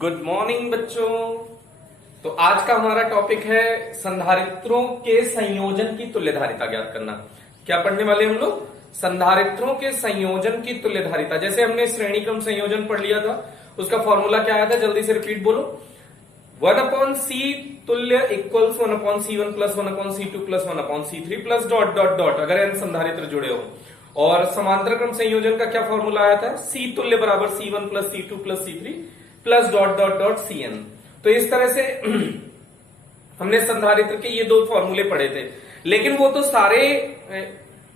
Good morning बच्चों। तो आज का हमारा टॉपिक है संधारित्रों के संयोजन की तुल्यधारिता ज्ञात करना। क्या पढ़ने वाले हम लोग? संधारित्रों के संयोजन की तुल्यधारिता। जैसे हमने श्रेणी क्रम संयोजन पढ़ लिया था, उसका फॉर्मूला क्या आया था? जल्दी से रिपीट बोलो। 1/c तुल्य equals 1/c1 plus 1/c2 plus 1/c3 plus dot dot dot, अगर n संधारित्र जुड़े हो। और समांतर क्रम संयोजन का क्या फॉर्मूला आया था? c तुल्य बराबर c1 plus c2 plus c3 plus dot dot dot cn। तो इस तरह से हमने संधारित्र के ये दो फॉर्मूले पढ़े थे। लेकिन वो तो सारे,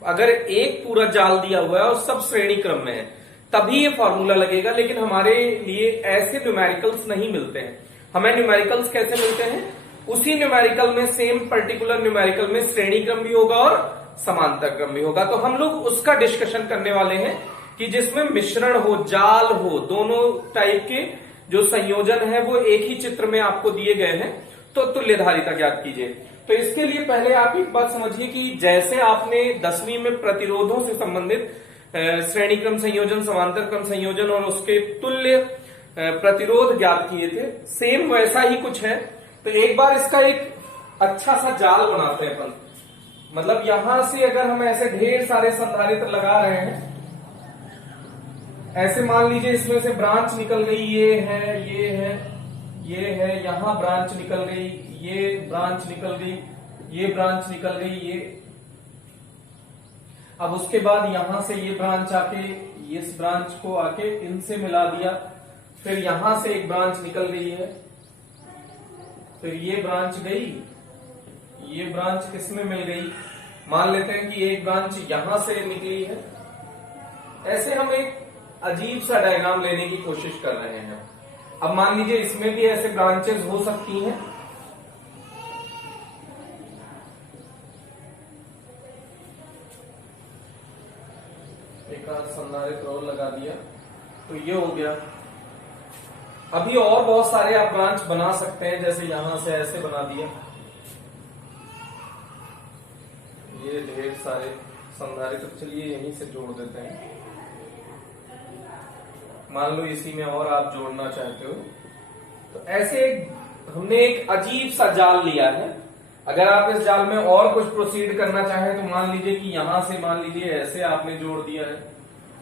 अगर एक पूरा जाल दिया हुआ है और सब श्रेणी क्रम में है तभी ये फॉर्मूला लगेगा। लेकिन हमारे लिए ऐसे न्यूमेरिकल्स नहीं मिलते हैं। हमें न्यूमेरिकल्स कैसे मिलते हैं? उसी न्यूमेरिकल में, सेम पर्टिकुलर न्यूमेरिकल में श्रेणी क्रम भी होगा और समांतर क्रम भी होगा। तो हम लोग उसका डिस्कशन करने वाले हैं कि जिसमें मिश्रण हो, जाल हो, दोनों टाइप के जो संयोजन है वो एक ही चित्र में आपको दिए गए हैं। तो तुल्यधारिता ज्ञात कीजिए। तो इसके लिए पहले आप एक बात समझिए कि जैसे आपने 10वीं में प्रतिरोधों से संबंधित श्रेणी क्रम संयोजन, समांतर क्रम संयोजन और उसके तुल्य प्रतिरोध ज्ञात किए थे, सेम वैसा ही कुछ है। तो एक बार इसका एक अच्छा सा जाल बनाते हैं अपन। मतलब यहां से अगर हम ऐसे ढेर सारे संधारित्र लगा रहे हैं, ऐसे मान लीजिए इसमें से ब्रांच निकल गई, ये है, ये है, ये है, यहां ब्रांच निकल गई, ये ब्रांच निकल गई, ये ब्रांच निकल गई, ये। अब उसके बाद यहां से ये ब्रांच आके इस ब्रांच को आके इनसे मिला दिया। फिर यहां से एक ब्रांच निकल गई है, फिर ये ब्रांच गई, ये ब्रांच किसमें मिल गई? मान लेते हैं कि एक ब्रांच यहां से निकली है। ऐसे हम एक अजीब सा डायग्राम लेने की कोशिश कर रहे हैं। अब मान लीजिए इसमें भी ऐसे ब्रांचेस हो सकती हैं। एक आध संधारित्र और लगा दिया तो ये हो गया। अभी और बहुत सारे आप ब्रांच बना सकते हैं, जैसे यहां से ऐसे बना दिया, ये ढेर सारे संधारित्र। चलिए यहीं से जोड़ देते हैं। मान लो इसी में और आप जोड़ना चाहते हो तो ऐसे हमने एक अजीब सा जाल लिया है। अगर आप इस जाल में और कुछ प्रोसीड करना चाहें तो मान लीजिए कि यहां से, मान लीजिए ऐसे आपने जोड़ दिया है।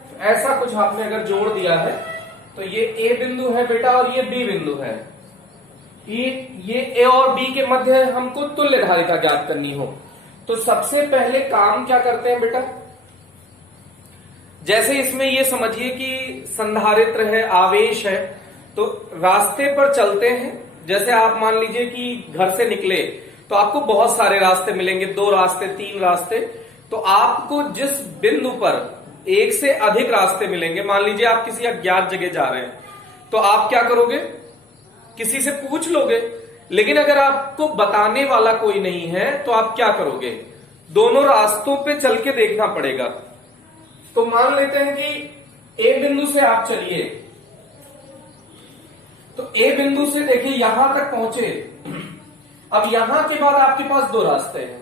तो ऐसा कुछ आपने अगर जोड़ दिया है तो ये A बिंदु है बेटा और ये B बिंदु है। ये A और B के मध्य हमको तुल्यधारिता ज्ञात करनी हो तो सबसे पहले काम क्या करते हैं बेटा? जैसे इसमें ये समझिए कि संधारित्र है, आवेश है, तो रास्ते पर चलते हैं। जैसे आप मान लीजिए कि घर से निकले तो आपको बहुत सारे रास्ते मिलेंगे, 2 रास्ते, 3 रास्ते। तो आपको जिस बिंदु पर एक से अधिक रास्ते मिलेंगे, मान लीजिए आप किसी अज्ञात जगह जा रहे हैं, तो आप क्या करोगे? किसी से पूछ लोगे। लेकिन अगर आपको बताने वाला कोई नहीं है तो आप क्या करोगे? दोनों रास्तों पे चल के देखना पड़ेगा। तो मान लेते हैं कि A बिंदु से आप चलिए, तो A बिंदु से देखिए यहां तक पहुंचे। अब यहां के बाद आपके पास 2 रास्ते हैं,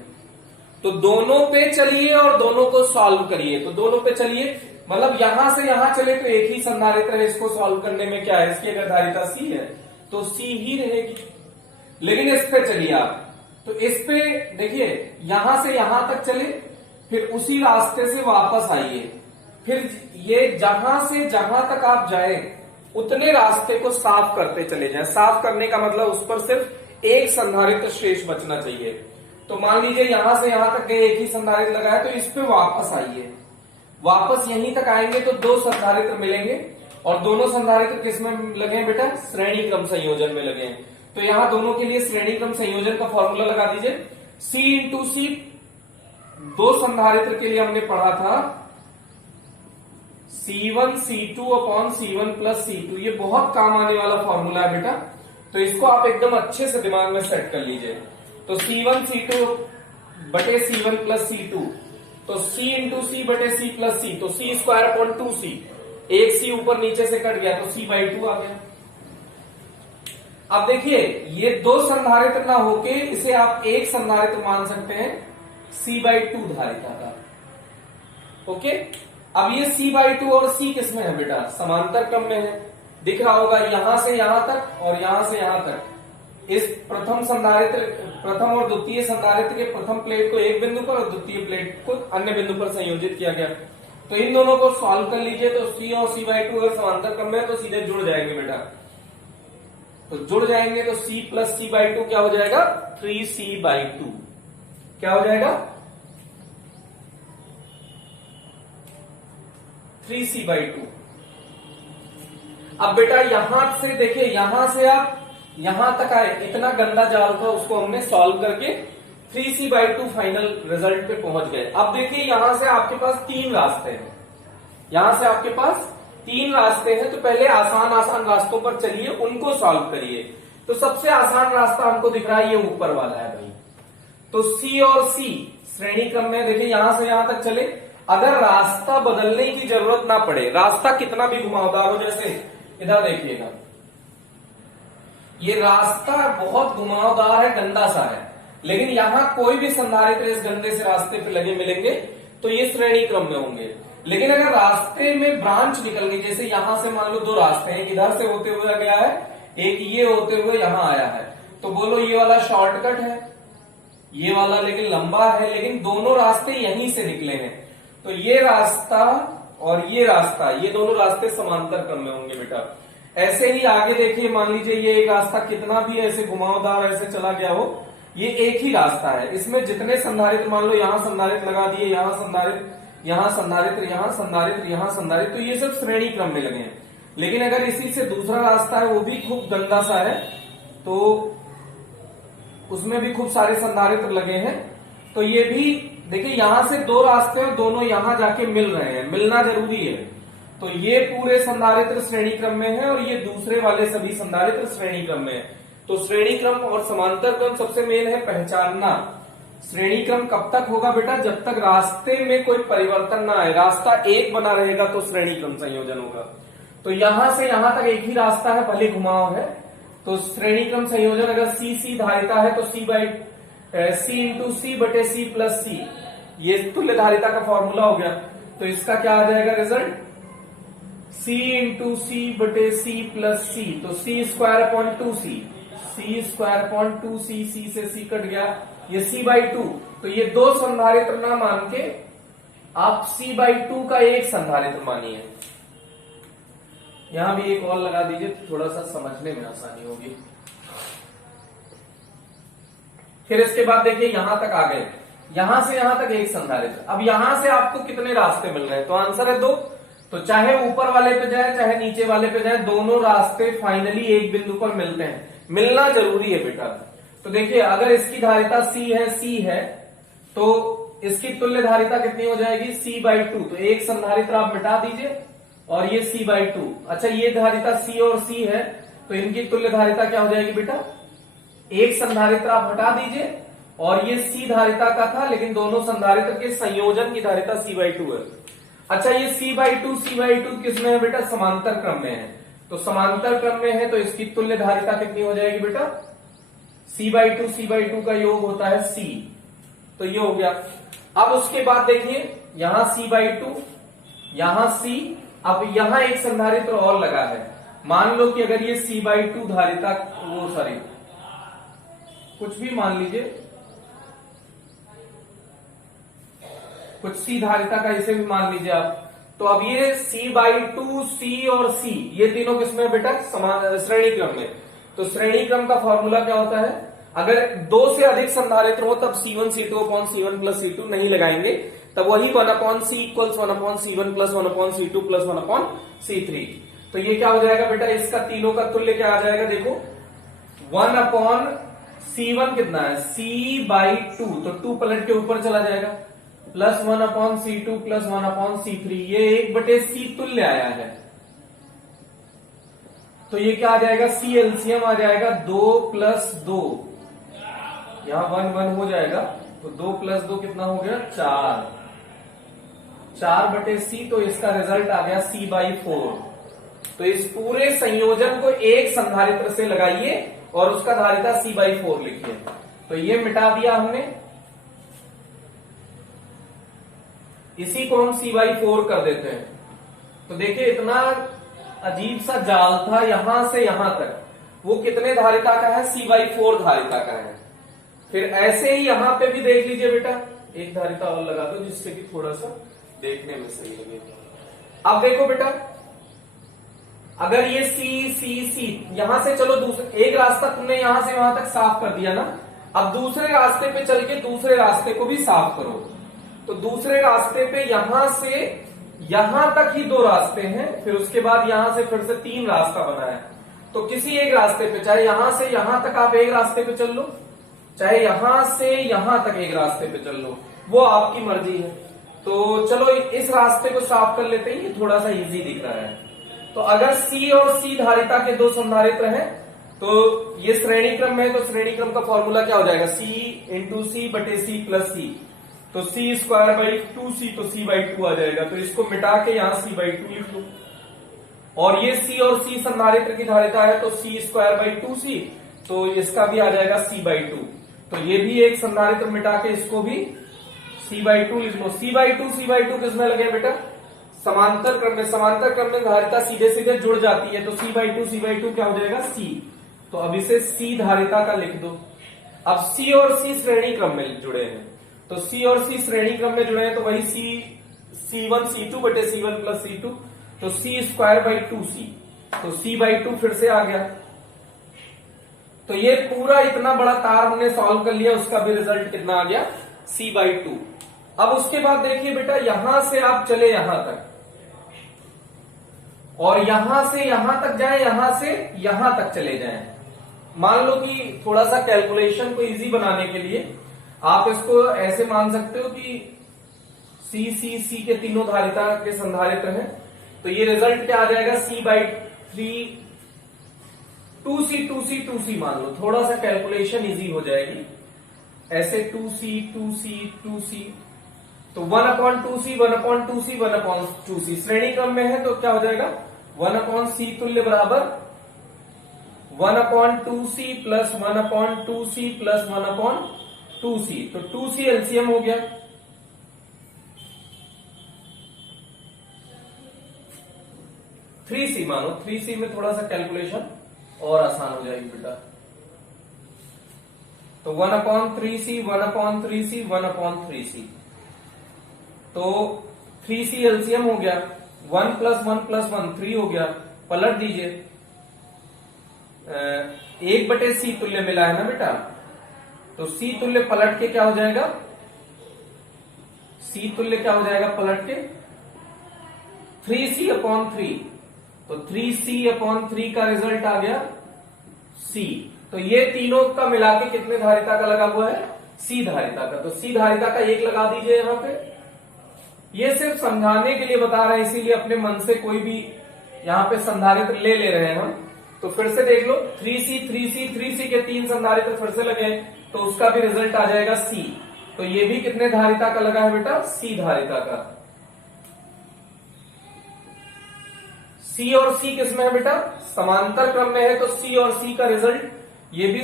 तो दोनों पे चलिए और दोनों को सॉल्व करिए। तो दोनों पे चलिए मतलब यहां से यहां चले तो एक ही संधारित्र है। इसको सॉल्व करने में क्या है? इसकी अगर धारिता C है तो C ही रहेगी। लेकिन इस पे चलिए आप, तो इस पे देखिए यहां से यहां तक चले, फिर उसी रास्ते से वापस आइए। फिर ये जहां से जहां तक आप जाए उतने रास्ते को साफ करते चले जाएं। साफ करने का मतलब उस पर सिर्फ एक संधारित्र शेष बचना चाहिए। तो मान लीजिए यहां से यहां तक गए, एक ही संधारित्र लगाया, तो इस पे वापस आइए। वापस यहीं तक आएंगे तो 2 संधारित्र मिलेंगे और दोनों संधारित्र किसमें लगे हैं बेटा? श्रेणी क्रम संयोजन में लगे हैं। तो यहां दोनों के लिए श्रेणी क्रम संयोजन का फॉर्मूला लगा दीजिए, C इंटू C। 2 संधारित्र के लिए हमने पढ़ा था C1 C2 upon C1 plus C2। ये बहुत काम आने वाला फॉर्मूला है बेटा, तो इसको आप एकदम अच्छे से दिमाग में सेट कर लीजिए। तो C1 C2 बटे C1 प्लस C2, तो C इंटू C बटे C प्लस C, तो C स्क्वायर अपॉन 2C। एक C ऊपर नीचे से कट गया तो C/2 आ गया। अब देखिए ये 2 संधारित्र ना होके इसे आप एक संधारित्र मान सकते हैं C/2 धारिता का। ओके, अब ये C/2 और C किसमें है बेटा? समांतर क्रम में है। दिख रहा होगा, यहां से यहां तक और यहां से यहां तक। इस प्रथम संधारित्र, प्रथम और द्वितीय संधारित्र के प्रथम प्लेट को एक बिंदु पर और द्वितीय प्लेट को अन्य बिंदु पर संयोजित किया गया। तो इन दोनों को सॉल्व कर लीजिए, तो C और C/2 अगर समांतर क्रम में है तो सीधे जुड़ जाएंगे बेटा। तो जुड़ जाएंगे तो C प्लस C/2 क्या हो जाएगा, 3C/2 क्या हो जाएगा, 3C/2। अब बेटा यहां से देखिए, यहां से आप यहां तक आए, इतना गंदा जाल था उसको हमने सॉल्व करके 3C/2 फाइनल रिजल्ट पे पहुंच गए। अब देखिए यहां से आपके पास 3 रास्ते हैं, यहां से आपके पास 3 रास्ते हैं। तो पहले आसान आसान रास्तों पर चलिए, उनको सॉल्व करिए। तो सबसे आसान रास्ता हमको दिख रहा है, ये ऊपर वाला है भाई। तो C और C श्रेणी क्रम में, देखिए यहां से यहां तक चले, अगर रास्ता बदलने की जरूरत ना पड़े, रास्ता कितना भी घुमावदार हो, जैसे इधर देखिएगा, ये रास्ता बहुत घुमावदार है, गंदा सा है, लेकिन यहां कोई भी संधारित्र इस गंदे से रास्ते पे लगे मिलेंगे तो ये श्रेणी क्रम में होंगे। लेकिन अगर रास्ते में ब्रांच निकल गई, जैसे यहां से मान लो 2 रास्ते हैं, इधर से होते हुए गया है, एक ये होते हुए यहां आया है, तो बोलो ये वाला शॉर्टकट है, ये वाला लेकिन लंबा है, लेकिन दोनों रास्ते यहीं से निकले हैं। तो ये रास्ता और ये रास्ता, ये दोनों रास्ते समांतर क्रम में होंगे बेटा। ऐसे ही आगे देखिए, मान लीजिए ये एक रास्ता कितना भी ऐसे घुमावदार ऐसे चला गया हो, ये एक ही रास्ता है। इसमें जितने संधारित्र, मान लो यहां संधारित्र लगा दिए, यहां संधारित्र, यहां संधारित्र, यहां संधारित्र, यहां संधारित्र, तो ये सब श्रेणी क्रम में लगे हैं। लेकिन अगर इसी से दूसरा रास्ता है, वो भी खूब गंदा सा है, तो उसमें भी खूब सारे संधारित्र लगे हैं। तो ये भी देखिए, यहां से 2 रास्ते और दोनों यहां जाके मिल रहे हैं, मिलना जरूरी है। तो ये पूरे संधारित्र श्रेणी क्रम में है और ये दूसरे वाले सभी संधारित्र श्रेणी क्रम में है। तो श्रेणी क्रम और समांतर क्रम सबसे मेन है पहचानना। श्रेणी क्रम कब तक होगा बेटा, जब तक रास्ते में कोई परिवर्तन ना आए, रास्ता एक बना रहेगा तो श्रेणी क्रम संयोजन होगा। तो यहां से यहां तक एक ही रास्ता है, भले घुमाव है, तो श्रेणी क्रम संयोजन अगर C धारिता है तो C इंटू C बटे C प्लस C, ये तुल्य धारिता का फॉर्मूला हो गया। तो इसका क्या आ जाएगा रिजल्ट, C इंटू C बटे C प्लस C, तो C²/2C, C²/2C, C से C कट गया, ये C/2। तो ये 2 संधारित्र ना मान के आप C/2 का एक संधारित्र मानिए। यहां भी एक और लगा दीजिए, तो थोड़ा सा समझने में आसानी होगी। फिर इसके बाद देखिए यहां तक आ गए, यहां से यहां तक एक संधारित्र। अब यहां से आपको कितने रास्ते मिल रहे हैं, तो आंसर है 2। तो चाहे ऊपर वाले पे जाए चाहे नीचे वाले पे जाए, दोनों रास्ते फाइनली एक बिंदु पर मिलते हैं, मिलना जरूरी है बेटा। तो देखिए अगर इसकी धारिता C है तो इसकी तुल्य धारिता कितनी हो जाएगी, C/2। तो एक संधारित्र आप मिटा दीजिए और ये C/2। अच्छा, ये धारिता C और C है, तो इनकी तुल्य धारिता क्या हो जाएगी बेटा, एक संधारित्र आप हटा दीजिए और ये C धारिता का था, लेकिन दोनों संधारित्र के संयोजन की धारिता C/2 है। अच्छा, ये C/2 किसमें है बेटा, समांतर क्रम में है। तो समांतर क्रम में है तो इसकी तुल्य धारिता कितनी हो जाएगी बेटा, C/2 का योग होता है C। तो ये हो गया। अब उसके बाद देखिए यहां C/2, यहां C, अब यहां एक संधारित्र और लगा है। मान लो कि अगर ये C/2 धारिता, वो सॉरी कुछ भी मान लीजिए, कुछ C धारिता का इसे भी मान लीजिए आप, तो अब ये C/2, C और C, ये तीनों किसमें है बेटा, समान श्रेणी क्रम में। तो श्रेणी क्रम का फॉर्मूला क्या होता है, अगर 2 से अधिक संधारित्र हो तब C1 C2 upon C1 plus C2 नहीं लगाएंगे, तब वही 1/C equals 1/C1 plus 1/C2 plus 1/C3। तो ये क्या हो जाएगा बेटा, इसका तीनों का तुल्य क्या आ जाएगा, देखो 1/C1 कितना है, C/2, तो 2 पलट के ऊपर चला जाएगा, प्लस 1/C2 प्लस 1/C3, ये 1/C तुल्य आया है। तो ये क्या आ जाएगा, C एलसीएम आ जाएगा 2 प्लस 2, यहां 1 1 हो जाएगा, तो 2 प्लस 2 कितना हो गया, 4/C। तो इसका रिजल्ट आ गया C/4। तो इस पूरे संयोजन को एक संधारित्र से लगाइए और उसका धारिता C/4 लिखिए। तो ये मिटा दिया हमने, इसी को हम C/4 कर देते हैं। तो देखिए इतना अजीब सा जाल था यहां से यहां तक, वो कितने धारिता का है, C/4 धारिता का है। फिर ऐसे ही यहां पे भी देख लीजिए बेटा, एक धारिता और लगा दो जिससे कि थोड़ा सा देखने में सही लगे। अब देखो बेटा, अगर ये C यहां से चलो दूसरे एक रास्ता तुमने यहां से वहां तक साफ कर दिया ना, अब दूसरे रास्ते पे चल के दूसरे रास्ते को भी साफ करो। तो दूसरे रास्ते पे यहां से यहां तक ही 2 रास्ते हैं, फिर उसके बाद यहां से फिर से 3 रास्ता बना है। तो किसी एक रास्ते पे, चाहे यहां से यहां तक आप एक रास्ते पे चल लो, चाहे यहां से यहां तक एक रास्ते पे चल लो, वो आपकी मर्जी है। तो चलो इस रास्ते को साफ कर लेते हैं, ये थोड़ा सा इजी दिख रहा है। तो अगर C और C धारिता के 2 संधारित्र हैं, तो ये श्रेणी क्रम में है, तो श्रेणी क्रम का फॉर्मूला क्या हो जाएगा, C/C+C। तो C²/2C, तो C/2 आ जाएगा। तो इसको मिटा के यहां C/2 लिख लो। और ये C और C संधारित्र की धारिता है, तो C²/2C, तो इसका भी आ जाएगा C/2। तो ये भी एक संधारित्र मिटा के इसको भी C/2 लिख लो। C/2 किसमें लगे बेटा, समांतर क्रम में। समांतर क्रम में धारिता सीधे सीधे जुड़ जाती है, तो C/2 क्या हो जाएगा, C। तो अब इसे C धारिता का लिख दो। अब C और C श्रेणी क्रम में जुड़े हैं, तो C और C श्रेणी क्रम में जुड़े हैं, तो वही C1C2/C1+C2, तो C²/2C, तो C/2 फिर से आ गया। तो ये पूरा इतना बड़ा तार हमने सॉल्व कर लिया, उसका भी रिजल्ट कितना आ गया, C/2। अब उसके बाद देखिए बेटा, यहां से आप चले यहां तक, और यहां से यहां तक जाए, यहां से यहां तक चले जाएं। मान लो कि थोड़ा सा कैलकुलेशन को इजी बनाने के लिए आप इसको ऐसे मान सकते हो कि C के तीनों धारिता के संधारित्र हैं, तो ये रिजल्ट क्या आ जाएगा, C/3 2C मान लो, थोड़ा सा कैलकुलेशन इजी हो जाएगी। ऐसे 2C तो 1/2C श्रेणी क्रम में है, तो क्या हो जाएगा, 1/C तुल्य बराबर 1/2C plus 1/2C plus 1/2C, तो 2C एलसीएम हो गया। थ्री सी मानो, 3C में थोड़ा सा कैलकुलेशन और आसान हो जाएगी बेटा। तो 1/3C 1/3C 1/3C, तो 3C एलसीएम हो गया, 1 + 1 + 1 3 हो गया। पलट दीजिए, 1/C तुल्य मिला है ना बेटा, तो C तुल्य पलट के क्या हो जाएगा, C तुल्य क्या हो जाएगा पलट के 3C/3, तो 3C/3 का रिजल्ट आ गया C। तो ये तीनों का मिला के कितने धारिता का लगा हुआ है, C धारिता का। तो C धारिता का 1 लगा दीजिए यहां पे। ये सिर्फ समझाने के लिए बता रहे हैं, इसीलिए अपने मन से कोई भी यहां पे संधारित्र ले रहे हैं हम। तो फिर से देख लो, 3C के 3 संधारित्र फिर से लगे, तो उसका भी रिजल्ट आ जाएगा C। तो ये भी कितने धारिता का लगा है बेटा, C धारिता का। C और C किसमें है बेटा, समांतर क्रम में है, तो C और C का रिजल्ट, ये भी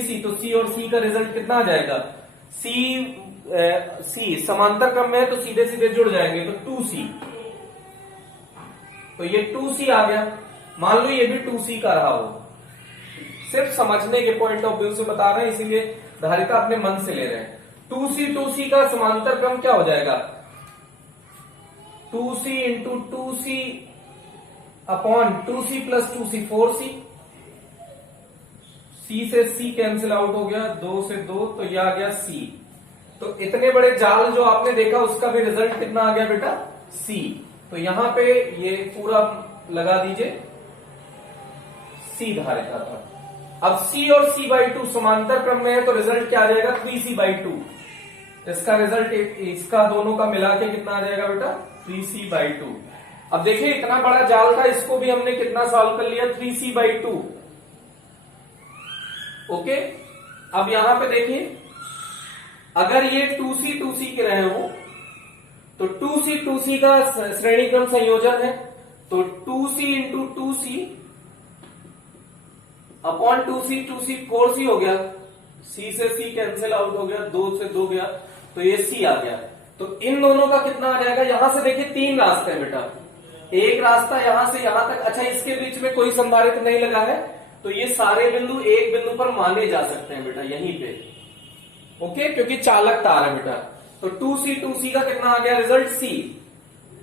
C तो C और C का रिजल्ट कितना आ जाएगा, C समांतर क्रम में है तो सीधे सीधे जुड़ जाएंगे, तो 2C। तो ये 2C आ गया। मान लो ये भी 2C का रहा हो, सिर्फ समझने के पॉइंट ऑफ व्यू से बता रहे हैं, इसीलिए धारिता अपने मन से ले रहे हैं। 2C का समांतर क्रम क्या हो जाएगा, 2C × 2C upon 2C + 2C 4C। C से C कैंसिल आउट हो गया, 2 से 2, तो यह आ गया C। तो इतने बड़े जाल जो आपने देखा उसका भी रिजल्ट कितना आ गया बेटा, C। तो यहां पे ये पूरा लगा दीजिए C धारिता था। अब C और C/2 समांतर क्रम में है, तो रिजल्ट क्या आ जाएगा, 3C/2। इसका रिजल्ट इसका दोनों का मिला के कितना आ जाएगा बेटा, 3C/2। अब देखिए इतना बड़ा जाल था, इसको भी हमने कितना सॉल्व कर लिया, 3C/2। ओके, अब यहां पे देखिए, अगर ये 2C के रहे हो, तो 2C का श्रेणी क्रम संयोजन है, तो 2C × 2C upon 2C 4C हो गया। C से C कैंसिल आउट हो गया, 2 से 2 गया, तो ये C आ गया। तो इन दोनों का कितना आ जाएगा, यहां से देखिए 3 रास्ते हैं बेटा, एक रास्ता यहां से यहां तक। अच्छा, इसके बीच में कोई संधारित्र नहीं लगा है, तो ये सारे बिंदु एक बिंदु पर माने जा सकते हैं बेटा, यहीं पे। ओके, क्योंकि चालक तार है बेटा। तो 2C का कितना आ गया रिजल्ट? C।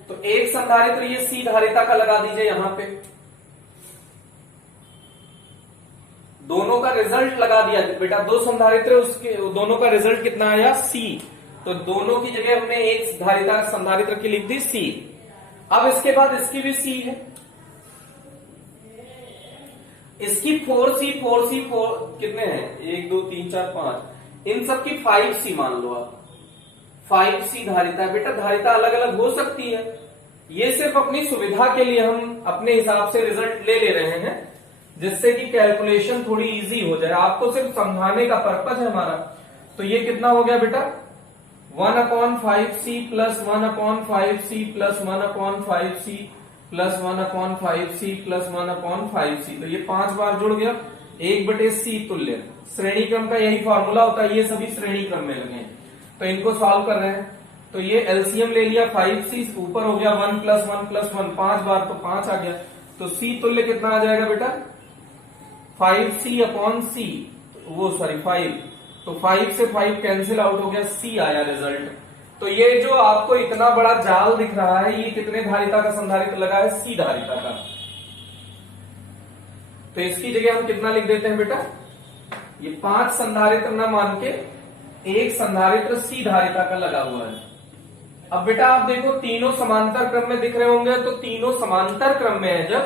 तो एक संधारित्र ये C धारिता का लगा दीजिए यहां पे, दोनों का रिजल्ट लगा दिया बेटा। दो संधारित्र, उसके दोनों का रिजल्ट कितना आया? C। तो दोनों की जगह हमने एक धारिता संधारित्र की लिख दी C। अब इसके बाद इसकी भी C है, इसकी 4C कितने हैं? 1 2 3 4 5, इन सब की 5C मान लो आप। 5C धारिता है बेटा। धारिता अलग अलग हो सकती है, ये सिर्फ अपनी सुविधा के लिए हम अपने हिसाब से रिजल्ट ले रहे हैं, जिससे कि कैलकुलेशन थोड़ी इजी हो जाए। आपको सिर्फ समझाने का पर्पज है हमारा। तो ये कितना हो गया बेटा? 1/5C plus 1/5C plus 1/5C plus 1/5C plus 1/5C। तो ये 5 बार जुड़ गया। 1/C तुल्य श्रेणी क्रम का यही फॉर्मूला होता है, ये सभी श्रेणी क्रम में लगे हैं। तो इनको सॉल्व कर रहे हैं, तो ये एलसीएम ले लिया। 5C ऊपर हो गया 1 प्लस 1 प्लस 1, 5 बार तो 5 आ गया। तो C तुल्य कितना आ जाएगा बेटा? 5C/C, वो सॉरी 5। तो 5 से 5 कैंसिल आउट हो गया, C आया रिजल्ट। तो ये जो आपको इतना बड़ा जाल दिख रहा है, ये कितने धारिता का संधारित्र लगा है? C धारिता का। तो इसकी जगह हम कितना लिख देते हैं बेटा? ये 5 संधारित्र न मान के एक संधारित्र C धारिता का लगा हुआ है। अब बेटा आप देखो, तीनों समांतर क्रम में दिख रहे होंगे, तो तीनों समांतर क्रम में है जब,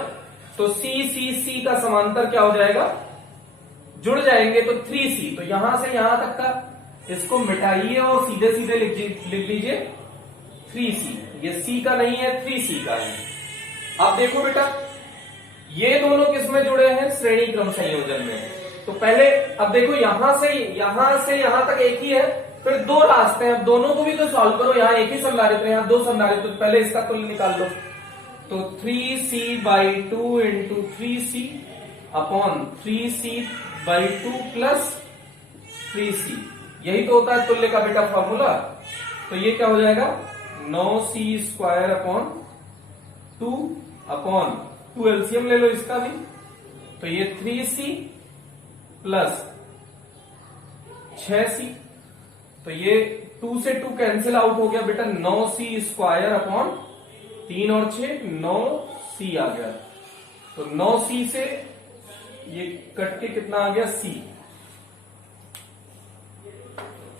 तो C का समांतर क्या हो जाएगा? जुड़ जाएंगे, तो 3C। तो यहां से यहां तक का इसको मिटाइए और सीधे सीधे लिख लीजिए 3C। ये C का नहीं है, 3C का है। अब देखो बेटा, ये दोनों किसमें जुड़े हैं? श्रेणी क्रम संयोजन में। तो पहले अब देखो, यहां से यहां तक एक ही है, फिर दो रास्ते हैं। अब दोनों को भी तो सॉल्व करो। यहाँ एक ही संधारित्र है, यहाँ दो संधारित्र, तो पहले इसका तुल्य निकाल लो। तो 3C/2 into 3C upon 3C/2 plus 3C, यही तो होता है तुल्य का बेटा फॉर्मूला। तो ये क्या हो जाएगा? 9C² अपॉन 2 अपॉन 2 एलसीएम ले लो इसका भी। तो ये 3C प्लस 6C। तो ये 2 से 2 कैंसिल आउट हो गया बेटा। 9C² अपॉन 3 और 6, 9C आ गया। तो 9C से ये कट के कितना आ गया? C।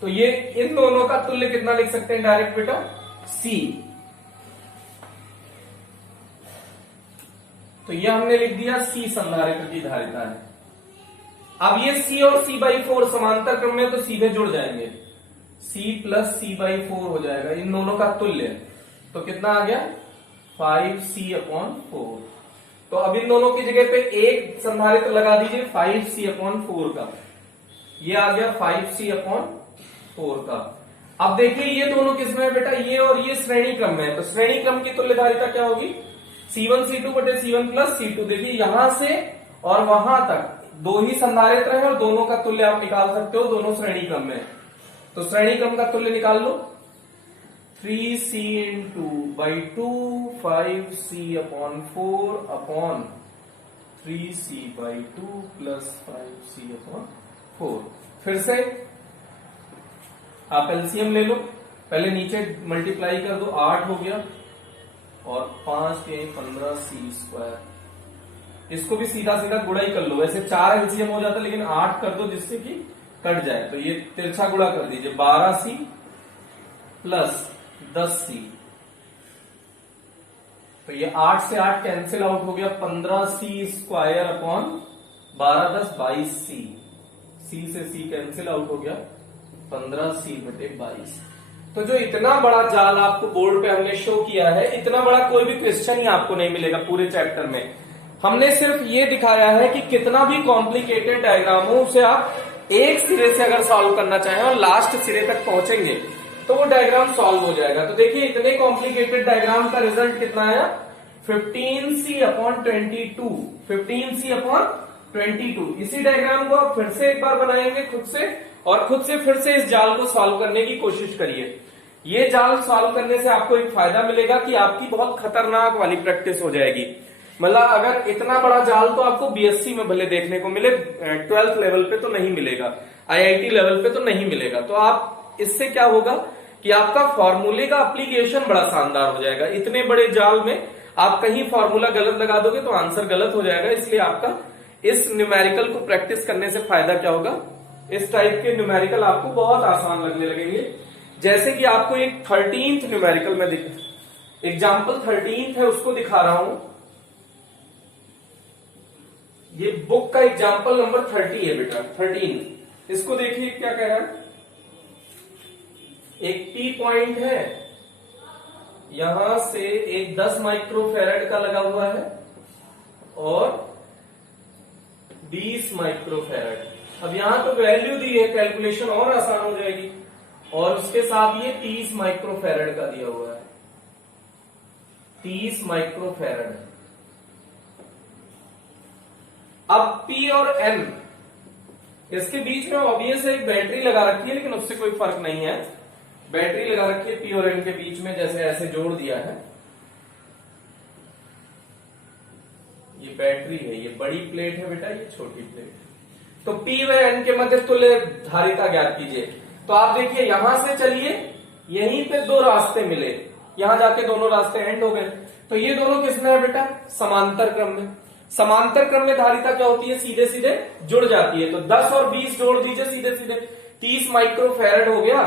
तो ये इन दोनों का तुल्य कितना लिख सकते हैं डायरेक्ट बेटा? C। तो ये हमने लिख दिया C संधारित्र की धारिता है। अब ये C और C/4 समांतर क्रम में, तो सीधे जुड़ जाएंगे। C प्लस C/4 हो जाएगा, इन दोनों का तुल्य। तो कितना आ गया? 5C/4। तो अब इन दोनों की जगह पे एक संधारित्र लगा दीजिए 5C/4 का। ये आ गया 5C/4 का। अब देखिए ये दोनों किसमें है बेटा? ये और ये श्रेणी क्रम में है। तो श्रेणी क्रम की तुल्य धारिता क्या होगी? C1C2/C1 plus C2। देखिए यहां से और वहां तक दो ही संधारित्र हैं और दोनों का तुल्य आप निकाल सकते हो, दोनों श्रेणी क्रम में। तो श्रेणी क्रम का तुल्य निकाल लो। 3C/2 5C/4 upon 3C/2 plus 5C/4। फिर से आप एलसीएम ले लो, पहले नीचे मल्टीप्लाई कर दो, 8 हो गया और 5 के 15C²। इसको भी सीधा सीधा गुणा ही कर लो। वैसे 4 एलसीएम हो जाता, लेकिन 8 कर दो जिससे कि कट जाए। तो ये तिरछा गुणा कर दीजिए, 12C प्लस 10C। तो ये 8 से 8 कैंसिल आउट हो गया, 15C² अपॉन 12 10 22C। C से C कैंसिल आउट हो गया, 15C/22। तो जो इतना बड़ा जाल आपको बोर्ड पे हमने शो किया है, इतना बड़ा कोई भी क्वेश्चन ही आपको नहीं मिलेगा पूरे चैप्टर में। हमने सिर्फ ये दिखाया है कि कितना भी कॉम्प्लिकेटेड डायग्राम हो, उसे आप एक सिरे से अगर सॉल्व करना चाहें और लास्ट सिरे तक पहुंचेंगे तो वो डायग्राम सॉल्व हो जाएगा। तो देखिए इतने कॉम्प्लिकेटेड डायग्राम का रिजल्ट कितना आया? 15C/22। 15C/22। इसी डायग्राम को आप फिर से एक बार बनाएंगे खुद से, और खुद से फिर से इस जाल को सॉल्व करने की कोशिश करिए। ये जाल सॉल्व करने से आपको एक फायदा मिलेगा कि आपकी बहुत खतरनाक वाली प्रैक्टिस हो जाएगी। मतलब अगर इतना बड़ा जाल तो आपको बीएससी में भले देखने को मिले, 12th लेवल पे तो नहीं मिलेगा, आईआईटी लेवल पे तो नहीं मिलेगा। तो आप इससे क्या होगा कि आपका फॉर्मूले का एप्लीकेशन बड़ा शानदार हो जाएगा। इतने बड़े जाल में आप कहीं फॉर्मूला गलत लगा दोगे तो आंसर गलत हो जाएगा। इसलिए आपका इस न्यूमेरिकल को प्रैक्टिस करने से फायदा क्या होगा, इस टाइप के न्यूमेरिकल आपको बहुत आसान लगने लगेंगे। जैसे कि आपको एक 13th न्यूमेरिकल में एग्जाम्पल 13th है उसको दिखा रहा हूं। ये बुक का एग्जाम्पल नंबर 30 है बेटा, 13। इसको देखिए क्या कह रहा है। एक P पॉइंट है, यहां से एक 10 माइक्रोफेरेड का लगा हुआ है और 20 माइक्रोफेरेड। अब यहां तो वैल्यू दी है, कैलकुलेशन और आसान हो जाएगी। और उसके साथ ये 30 माइक्रोफेरेड का दिया हुआ है, 30 माइक्रोफेरेड। अब P और N, इसके बीच में ऑब्वियस एक बैटरी लगा रखी है, लेकिन उससे कोई फर्क नहीं है। बैटरी लगा रखी है P और N के बीच में, जैसे ऐसे जोड़ दिया है। ये बैटरी है, ये बड़ी प्लेट है बेटा, ये छोटी प्लेट है। तो P व N के मध्य तुल्य धारिता ज्ञात कीजिए। तो आप देखिए यहां से चलिए, यहीं पे दो रास्ते मिले, यहां जाके दोनों रास्ते एंड हो गए। तो ये दोनों किसमें है बेटा, समांतर क्रम में। समांतर क्रम में धारिता क्या होती है, सीधे सीधे जुड़ जाती है। तो 10 और 20 जोड़ दीजिए सीधे सीधे, 30 माइक्रोफेरेड हो गया।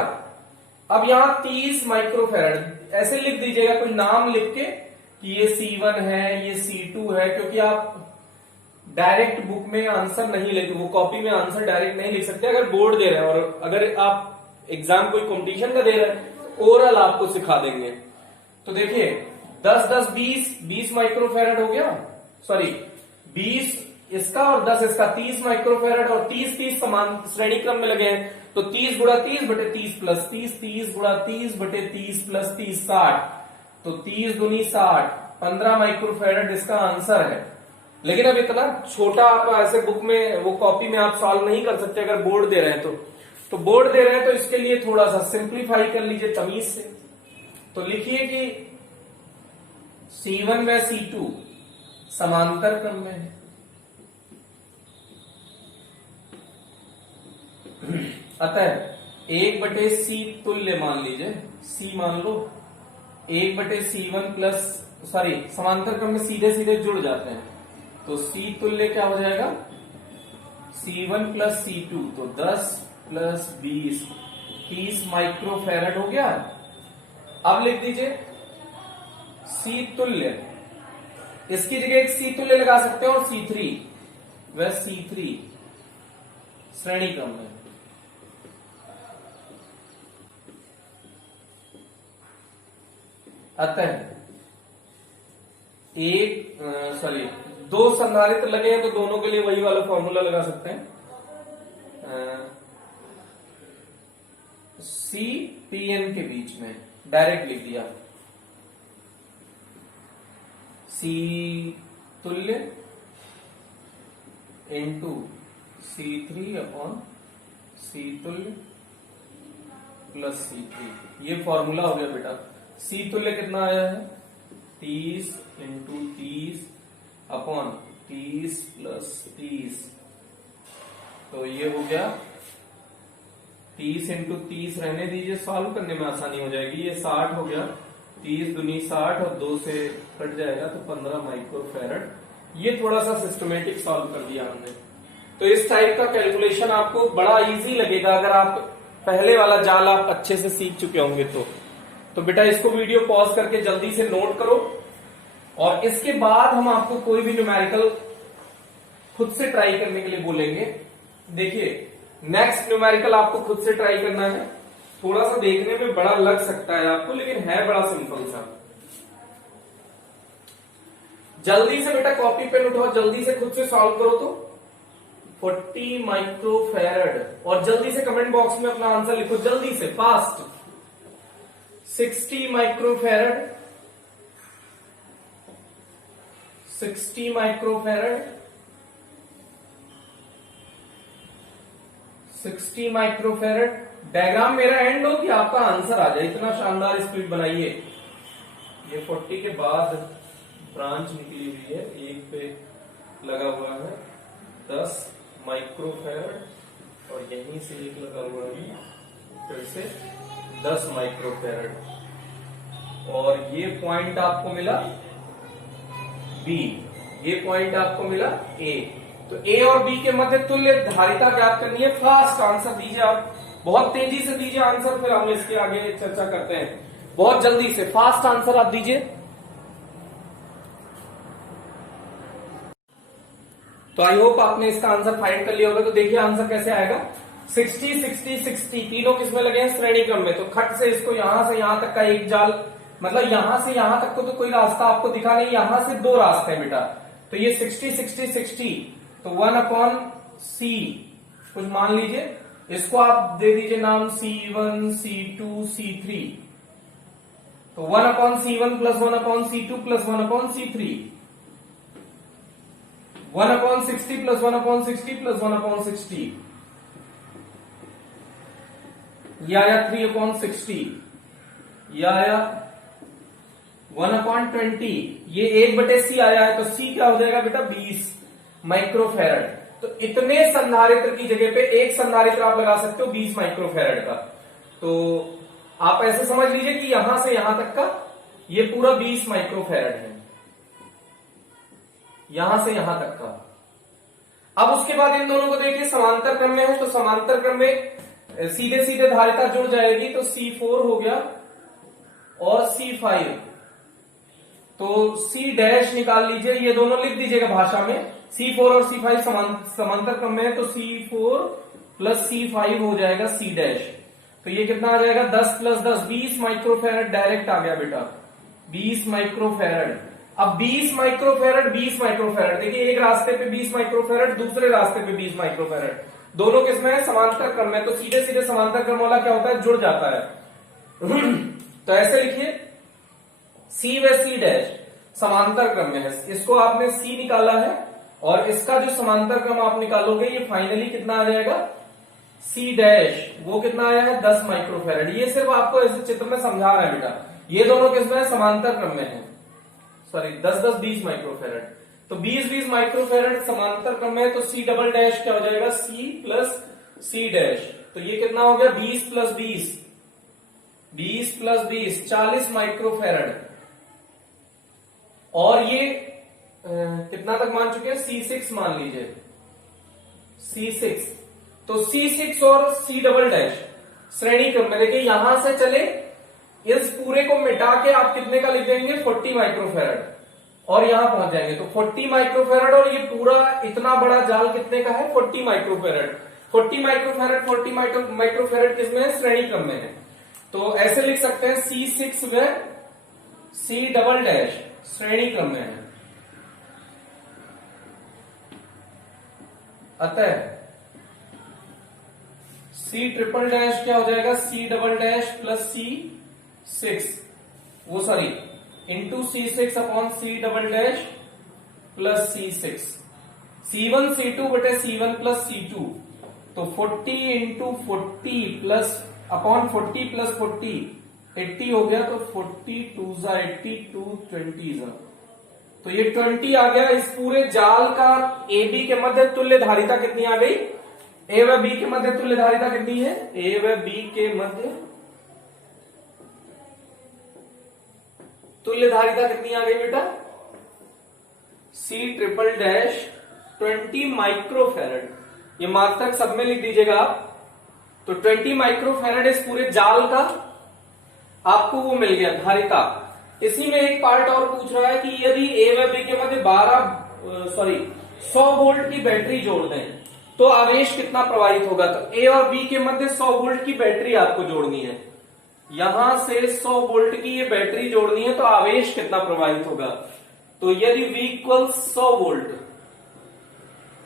अब यहां 30 माइक्रोफेरेड ऐसे लिख दीजिएगा, कोई नाम लिख के कि ये C1 है, ये C2 है, क्योंकि आप डायरेक्ट बुक में आंसर नहीं लिख, वो कॉपी में आंसर डायरेक्ट नहीं लिख सकते अगर बोर्ड दे रहे हैं। और अगर आप एग्जाम कोई कंपटीशन का दे रहे हैं, ओरल आपको सिखा देंगे। तो देखिए 10 10 20 माइक्रोफेरेड हो गया, सॉरी 20 इसका और 10 इसका, 30 माइक्रोफेरेड और 30 समान श्रेणी क्रम में लगे हैं। तो 30 गुणा 30 बटे 30 प्लस 30, 30 गुणा 30 बटे 30 प्लस 30, 60। तो 30 दूनी 60, 15 माइक्रोफेरेड इसका आंसर है। लेकिन अब इतना छोटा आप ऐसे बुक में, वो कॉपी में आप सॉल्व नहीं कर सकते अगर बोर्ड दे रहे हैं तो बोर्ड दे रहे हैं तो इसके लिए थोड़ा सा सिंप्लीफाई कर लीजिए तमीज से। तो लिखिए कि C1 व C2 समांतर क्रम में है। अतः 1/C तुल्य मान लीजिए, C मान लो, 1/C1 प्लस, सॉरी समांतर क्रम में सीधे सीधे जुड़ जाते हैं। तो C तुल्य क्या हो जाएगा, C1 प्लस C2। तो 10 प्लस 20, 30 माइक्रोफेरेड हो गया। अब लिख दीजिए C तुल्य, इसकी जगह एक C तुल्य लगा सकते हो और C3, वह C3 श्रेणी क्रम में। अतः दो संधारित्र लगे हैं तो दोनों के लिए वही वाला फॉर्मूला लगा सकते हैं, C PN के बीच में डायरेक्ट लिख दिया, C तुल्य इंटू C3 अपॉन C तुल्य प्लस C3। ये फॉर्मूला हो गया बेटा। C तुल्य कितना आया है, 30 इंटू 30 अपॉन 30 प्लस 30। तो ये हो गया 30 इंटू 30, रहने दीजिए, सॉल्व करने में आसानी हो जाएगी। ये 60 हो गया, 30 दूनी 60 और 2 से कट जाएगा तो 15 माइक्रोफेरेड। ये थोड़ा सा सिस्टमेटिक सॉल्व कर दिया हमने। तो इस टाइप का कैलकुलेशन आपको बड़ा इजी लगेगा अगर आप पहले वाला जाल आप अच्छे से सीख चुके होंगे। तो बेटा इसको वीडियो पॉज करके जल्दी से नोट करो, और इसके बाद हम आपको कोई भी न्यूमेरिकल खुद से ट्राई करने के लिए बोलेंगे। देखिए नेक्स्ट न्यूमेरिकल आपको खुद से ट्राई करना है। थोड़ा सा देखने में बड़ा लग सकता है आपको, लेकिन है बड़ा सिंपल सा। जल्दी से बेटा कॉपी पेन उठाओ, जल्दी से खुद से सॉल्व करो। तो 40 माइक्रोफेरेड, और जल्दी से कमेंट बॉक्स में अपना आंसर लिखो, जल्दी से fast. 60 microfarad, 60 microfarad, 60 microfarad diagram मेरा एंड हो कि आपका आंसर आ जाए, इतना शानदार स्पीड बनाइए। ये 40 के बाद ब्रांच निकली हुई है, एक पे लगा हुआ है 10 माइक्रोफैरड और यहीं से एक लगा हुआ है फिर से 10 माइक्रोफैरड, और ये पॉइंट आपको मिला बी, ये पॉइंट आपको मिला ए। तो ए और बी के मध्य तुल्य धारिता ज्ञात करनी है। फास्ट आंसर दीजिए आप, बहुत तेजी से दीजिए आंसर, फिर हम इसके आगे चर्चा करते हैं। बहुत जल्दी से फास्ट आंसर आप दीजिए। तो आई होप आपने इसका आंसर फाइंड कर लिया होगा। तो देखिए आंसर कैसे आएगा, 60 60 60 तीनों किसमें लगे हैं, श्रेणी क्रम में। तो खट से इसको यहां से यहां तक का एक जाल, मतलब यहां से यहां तक को तो कोई रास्ता आपको दिखा नहीं, यहां से दो रास्ते हैं बेटा। तो ये 60 60 60, तो 1/c कुछ मान लीजिए, इसको आप दे दीजिए नाम C1 C2 C3। तो 1/C1 plus 1/C2 plus 1/C3, 1/60 plus 1/60 plus 1/60, या 3/60, या 1/20। ये 1/c आया है, तो c क्या हो जाएगा बेटा 20 माइक्रोफैरड। तो इतने संधारित्र की जगह पे एक संधारित्र आप लगा सकते हो 20 माइक्रोफैरड का। तो आप ऐसे समझ लीजिए कि यहां से यहां तक का ये पूरा 20 माइक्रोफैरड है, यहां से यहां तक का। अब उसके बाद इन दोनों को देखिए समांतर क्रम में है, तो समांतर क्रम में सीधे सीधे धारिता जुड़ जाएगी। तो C4 हो गया और C5, तो C डैश निकाल लीजिए, ये दोनों लिख दीजिएगा भाषा में। C4 और C5 समांतर क्रम में है, तो C4 प्लस C5 हो जाएगा C डैश। तो ये कितना आ जाएगा 10 प्लस 10 20 माइक्रोफैरड डायरेक्ट आ गया बेटा, 20 माइक्रोफैरड। अब 20 माइक्रोफैरड 20 माइक्रोफैरड, देखिए एक रास्ते पे 20 माइक्रोफैरड, दूसरे रास्ते पे 20 माइक्रोफैरड, दोनों किसमें है, समांतर क्रम में। तो सीधे सीधे समांतर क्रम वाला क्या होता है, जुड़ जाता है। तो ऐसे लिखिए C व C डैश समांतर क्रम में है, इसको आपने C निकाला है, और इसका जो समांतर क्रम आप निकालोगे ये फाइनली कितना आ जाएगा C डैश, वो कितना आया है 10 माइक्रोफैरड। ये सिर्फ आपको ऐसे चित्र में समझा रहा है बेटा, ये दोनों किसमें है, समांतर क्रम में है, सॉरी 10 10 20 माइक्रोफैरड। तो 20 20 माइक्रोफैरड समांतर क्रम में है, तो C डबल डैश क्या हो जाएगा C प्लस C डैश। तो ये कितना हो गया 20 प्लस 20, 20 प्लस 20 40 माइक्रोफैरड। और ये कितना तक मान चुके हैं, C6 मान लीजिए, C6। तो C6 और C डबल डैश श्रेणी क्रम में, देखिए यहां से चले, इस पूरे को मिटा के आप कितने का लिख देंगे 40 माइक्रोफैरड, और यहां पहुंच जाएंगे तो 40 माइक्रोफैरड, और ये पूरा इतना बड़ा जाल कितने का है 40 माइक्रोफैरड। 40 माइक्रोफैरड 40 माइक्रोफैरड किसमें है, श्रेणी क्रम में है। तो ऐसे लिख सकते हैं C6 व C डबल डैश श्रेणी क्रम में है। अतः C ट्रिपल डैश क्या हो जाएगा C double dash plus C6, वो sorry into C6 upon C double dash plus C6, C1 C2 बटे C1 प्लस C2। तो 40 इंटू 40 प्लस अपॉन 40 प्लस 40 80 हो गया, तो 40 2 जा 80 2 20 जा, तो ये 20 आ गया। इस पूरे जाल का ए बी के मध्य तुल्य धारिता कितनी आ गई, ए व बी के मध्य तुल्य धारिता कितनी है, ए व बी के मध्य तुल्य धारिता कितनी आ गई बेटा, C ट्रिपल डैश 20 माइक्रोफैरड। ये मात्रक सब में लिख दीजिएगा आप। तो 20 माइक्रोफैरड इस पूरे जाल का आपको वो मिल गया धारिता। इसी में एक पार्ट और पूछ रहा है कि यदि ए व बी के मध्य 100 वोल्ट की बैटरी जोड़ दें तो आवेश कितना प्रवाहित होगा। तो ए और बी के मध्य 100 वोल्ट की बैटरी आपको जोड़नी है, यहां से 100 वोल्ट की ये बैटरी जोड़नी है, तो आवेश कितना प्रवाहित होगा। तो यदि V इक्वल 100 वोल्ट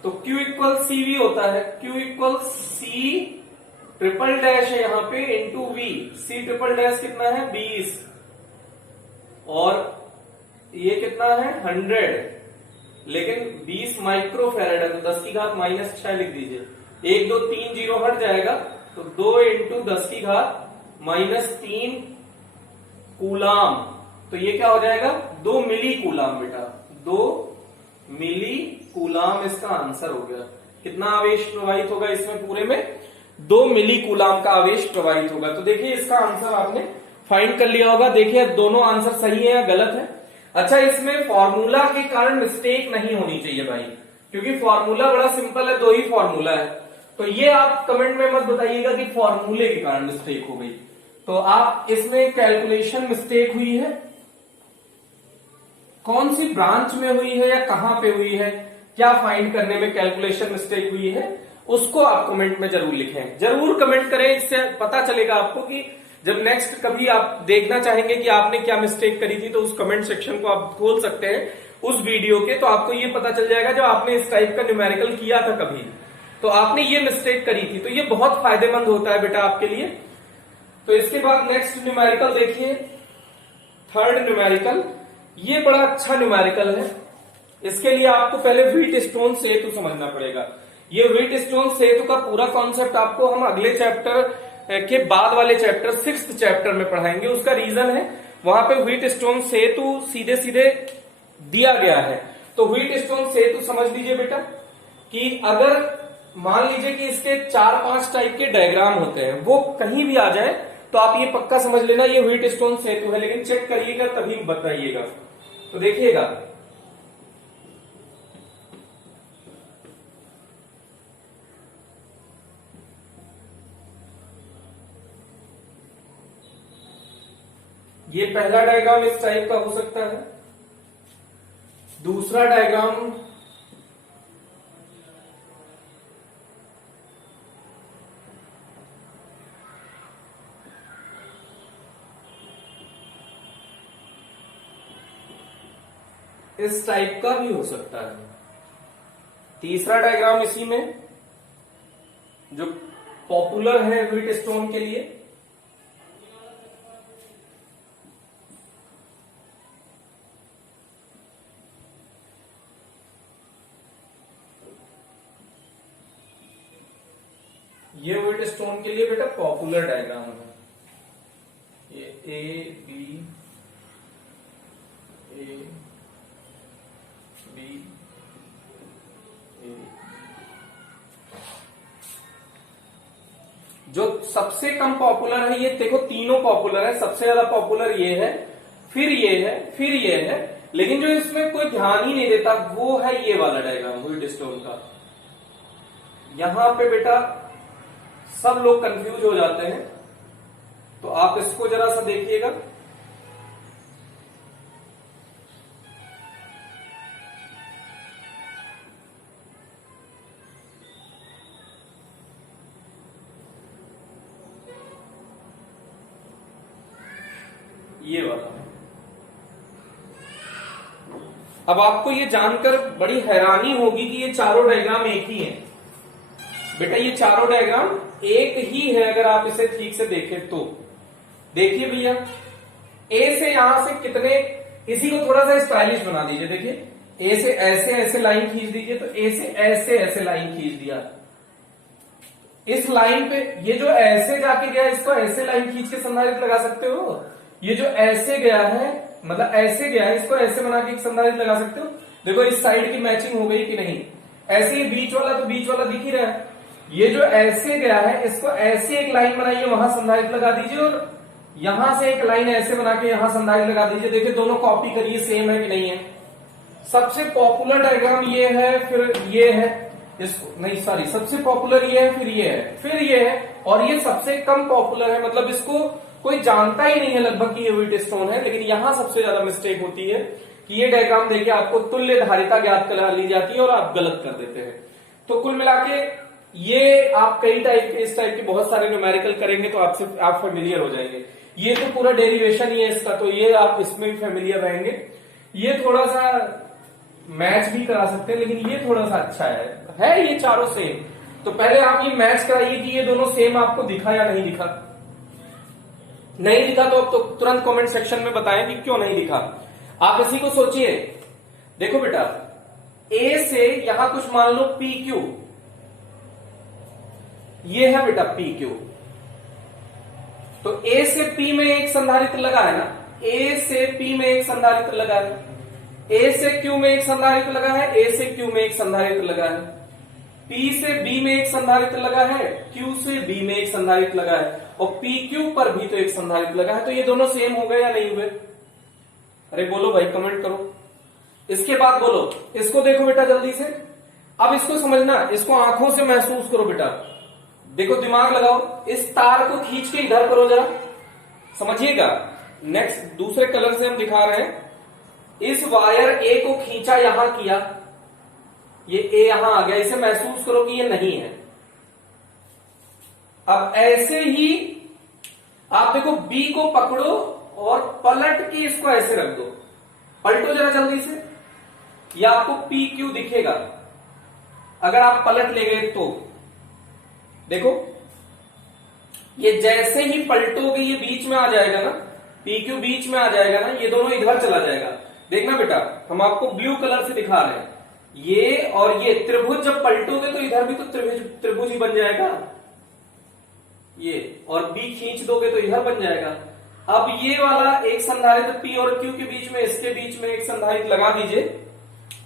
तो Q इक्वल CV होता है, Q equal C triple dash है यहाँ पे into V। C triple dash कितना है 20, और ये कितना है 100, लेकिन 20 माइक्रोफैरड है, तो 10 की घात -6 लिख दीजिए, 1 2 3 जीरो हट जाएगा, तो 2 इंटू 10 की घात -3 कूलाम। तो ये क्या हो जाएगा? 2 मिली कूलाम बेटा, 2 मिली कूलाम इसका आंसर हो गया। कितना आवेश प्रवाहित होगा इसमें पूरे में? 2 मिली कूलाम का आवेश प्रवाहित होगा। तो देखिए इसका आंसर आपने फाइंड कर लिया होगा। देखिए दोनों आंसर सही है या गलत है। अच्छा, इसमें फॉर्मूला के कारण मिस्टेक नहीं होनी चाहिए भाई, क्योंकि फॉर्मूला बड़ा सिंपल है, 2 ही फॉर्मूला है। तो ये आप कमेंट में मत बताइएगा कि फॉर्मूले के कारण मिस्टेक हो गई। तो आप इसमें कैलकुलेशन मिस्टेक हुई है, कौन सी ब्रांच में हुई है या कहां पे हुई है, क्या फाइंड करने में कैलकुलेशन मिस्टेक हुई है, उसको आप कमेंट में जरूर लिखें, जरूर कमेंट करें। इससे पता चलेगा आपको कि जब नेक्स्ट कभी आप देखना चाहेंगे कि आपने क्या मिस्टेक करी थी, तो उस कमेंट सेक्शन को आप खोल सकते हैं उस वीडियो के, तो आपको ये पता चल जाएगा जब आपने इस टाइप का न्यूमेरिकल किया था कभी, तो आपने ये मिस्टेक करी थी। तो ये बहुत फायदेमंद होता है बेटा आपके लिए। तो इसके बाद नेक्स्ट न्यूमेरिकल देखिए, थर्ड न्यूमेरिकल। ये बड़ा अच्छा न्यूमेरिकल है। इसके लिए आपको पहले व्हीट स्टोन सेतु समझना पड़ेगा। ये व्हीट स्टोन सेतु का पूरा कॉन्सेप्ट आपको हम अगले चैप्टर के बाद वाले चैप्टर 6th चैप्टर में पढ़ाएंगे। उसका रीजन है वहां पे व्हीट स्टोन सेतु सीधे सीधे दिया गया है। तो व्हीट स्टोन सेतु समझ लीजिए बेटा कि अगर मान लीजिए कि इसके 4-5 टाइप के डायग्राम होते हैं, वो कहीं भी आ जाए तो आप ये पक्का समझ लेना ये व्हीट स्टोन सेतु है, लेकिन चेक करिएगा तभी बताइएगा। तो देखिएगा, ये पहला डायग्राम इस टाइप का हो सकता है, दूसरा डायग्राम इस टाइप का भी हो सकता है, तीसरा डायग्राम इसी में जो पॉपुलर है व्हीट स्टोन के लिए, ये व्हीट स्टोन के लिए बेटा पॉपुलर डायग्राम है। ये ए बी ए, जो सबसे कम पॉपुलर है, ये देखो तीनों पॉपुलर है, सबसे ज्यादा पॉपुलर ये है, फिर ये है, फिर ये है, लेकिन जो इसमें कोई ध्यान ही नहीं देता वो है ये वाला डायग्राम व्हीट स्टोन का। यहां पे बेटा सब लोग कंफ्यूज हो जाते हैं, तो आप इसको जरा सा देखिएगा। ये वाला, अब आपको ये जानकर बड़ी हैरानी होगी कि ये चारों डायग्राम एक ही हैं। बेटा ये चारों डायग्राम एक ही है अगर आप इसे ठीक से देखें तो। देखिए भैया, ए से यहां से कितने, इसी को थोड़ा सा स्टाइलिश बना दीजिए। देखिए ए से ऐसे ऐसे लाइन खींच दीजिए, तो ए से ऐसे ऐसे लाइन खींच दिया। इस लाइन पे ये जो ऐसे जाके गया, इसको ऐसे लाइन खींच के संधारित्र लगा सकते हो। ये जो ऐसे गया है, मतलब ऐसे गया है, इसको ऐसे बना के संधारित्र लगा सकते हो। देखो इस साइड की मैचिंग हो गई कि नहीं। ऐसे ही बीच वाला, तो बीच वाला दिख ही रहा है। ये जो ऐसे गया है, इसको ऐसे एक लाइन बनाइए, वहां संधारित्र लगा दीजिए, और यहां से एक लाइन ऐसे बना के यहां संधारित्र लगा दीजिए। देखिए दोनों कॉपी करिए, सेम है कि नहीं है। सबसे पॉपुलर डायग्राम ये है, फिर ये है, इसको नहीं सॉरी, सबसे पॉपुलर ये है, फिर ये है, फिर ये है, और ये सबसे कम पॉपुलर है। मतलब इसको कोई जानता ही नहीं है लगभग कि ये व्हीट स्टोन है। लेकिन यहां सबसे ज्यादा मिस्टेक होती है कि ये डायग्राम देके आपको तुल्य धारिता ज्ञात करा ली जाती है और आप गलत कर देते हैं। तो कुल मिला के ये आप कई टाइप के, इस टाइप के बहुत सारे न्यूमेरिकल करेंगे तो आपसे आप फेमिलियर हो जाएंगे। ये तो पूरा डेरिवेशन ही है इसका, तो ये आप इसमें भी फेमिलियर रहेंगे। ये थोड़ा सा मैच भी करा सकते हैं, लेकिन ये थोड़ा सा अच्छा है ये चारों सेम। तो पहले आप ये मैच कराइए कि ये दोनों सेम आपको दिखा या नहीं दिखा। नहीं दिखा तो अब तो तुरंत कमेंट सेक्शन में बताएं कि क्यों नहीं दिखा। आप इसी को सोचिए। देखो बेटा, ए से यहां कुछ मान लो पी क्यू, ये है बेटा पी क्यू। तो ए से पी में एक संधारित्र लगा है ना, ए से पी में एक संधारित्र लगा है, ए से क्यू में एक संधारित्र लगा है, ए से क्यू में एक संधारित्र लगा है, पी से बी में एक संधारित्र लगा है, क्यू से बी में एक संधारित्र लगा है, और पी क्यू पर भी तो एक संधारित्र लगा है। तो ये दोनों सेम हो गए या नहीं हुए? अरे बोलो भाई, कमेंट करो। इसके बाद बोलो, इसको देखो बेटा जल्दी से। अब इसको समझना, इसको आंखों से महसूस करो बेटा, देखो दिमाग लगाओ, इस तार को खींच के इधर करो जरा, समझिएगा। नेक्स्ट दूसरे कलर से हम दिखा रहे हैं, इस वायर ए को खींचा, यहां किया, ये ए यहां आ गया, इसे महसूस करो कि ये नहीं है। अब ऐसे ही आप देखो बी को पकड़ो और पलट के इसको ऐसे रख दो, पलटो जरा जल्दी से, या आपको पी क्यू दिखेगा अगर आप पलट ले गए तो। देखो ये जैसे ही पलटोगे ये बीच में आ जाएगा ना, पी क्यू बीच में आ जाएगा ना, ये दोनों इधर चला जाएगा। देखना बेटा, हम आपको ब्लू कलर से दिखा रहे हैं, ये और ये त्रिभुज जब पलटोगे तो इधर भी तो त्रिभुज ही बन जाएगा, ये, और बी खींच दोगे तो इधर बन जाएगा। अब ये वाला एक संधारित्र पी और क्यू के बीच में, इसके बीच में एक संधारित्र लगा दीजिए।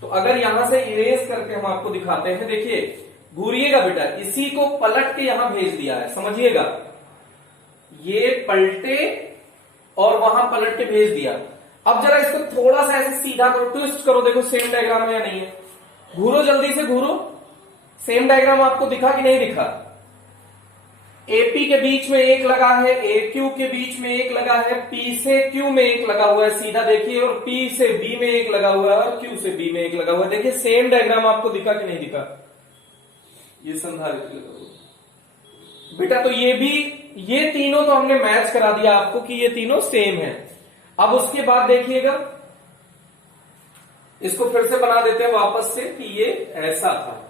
तो अगर यहां से इरेज करके हम आपको दिखाते हैं, देखिए घूरिएगा बेटा, इसी को पलट के यहां भेज दिया है, समझिएगा, ये पलटे और वहां पलट के भेज दिया। अब जरा इसको थोड़ा सा ऐसे सीधा करो, ट्विस्ट करो, देखो सेम डायग्राम है या नहीं है। घूरो जल्दी से, घूरो, सेम डायग्राम आपको दिखा कि नहीं दिखा? एपी के बीच में एक लगा है, ए क्यू के बीच में एक लगा है, पी से क्यू में एक लगा हुआ है, सीधा देखिए, और पी से बी में एक लगा हुआ है, और क्यू से बी में एक लगा हुआ है। देखिए सेम डायग्राम आपको दिखा कि नहीं दिखा? ये संधारित्र लगा हुआ बेटा। तो ये भी, ये तीनों तो हमने मैच करा दिया आपको कि ये तीनों सेम है। अब उसके बाद देखिएगा, इसको फिर से बना देते हैं वापस से कि ये ऐसा था,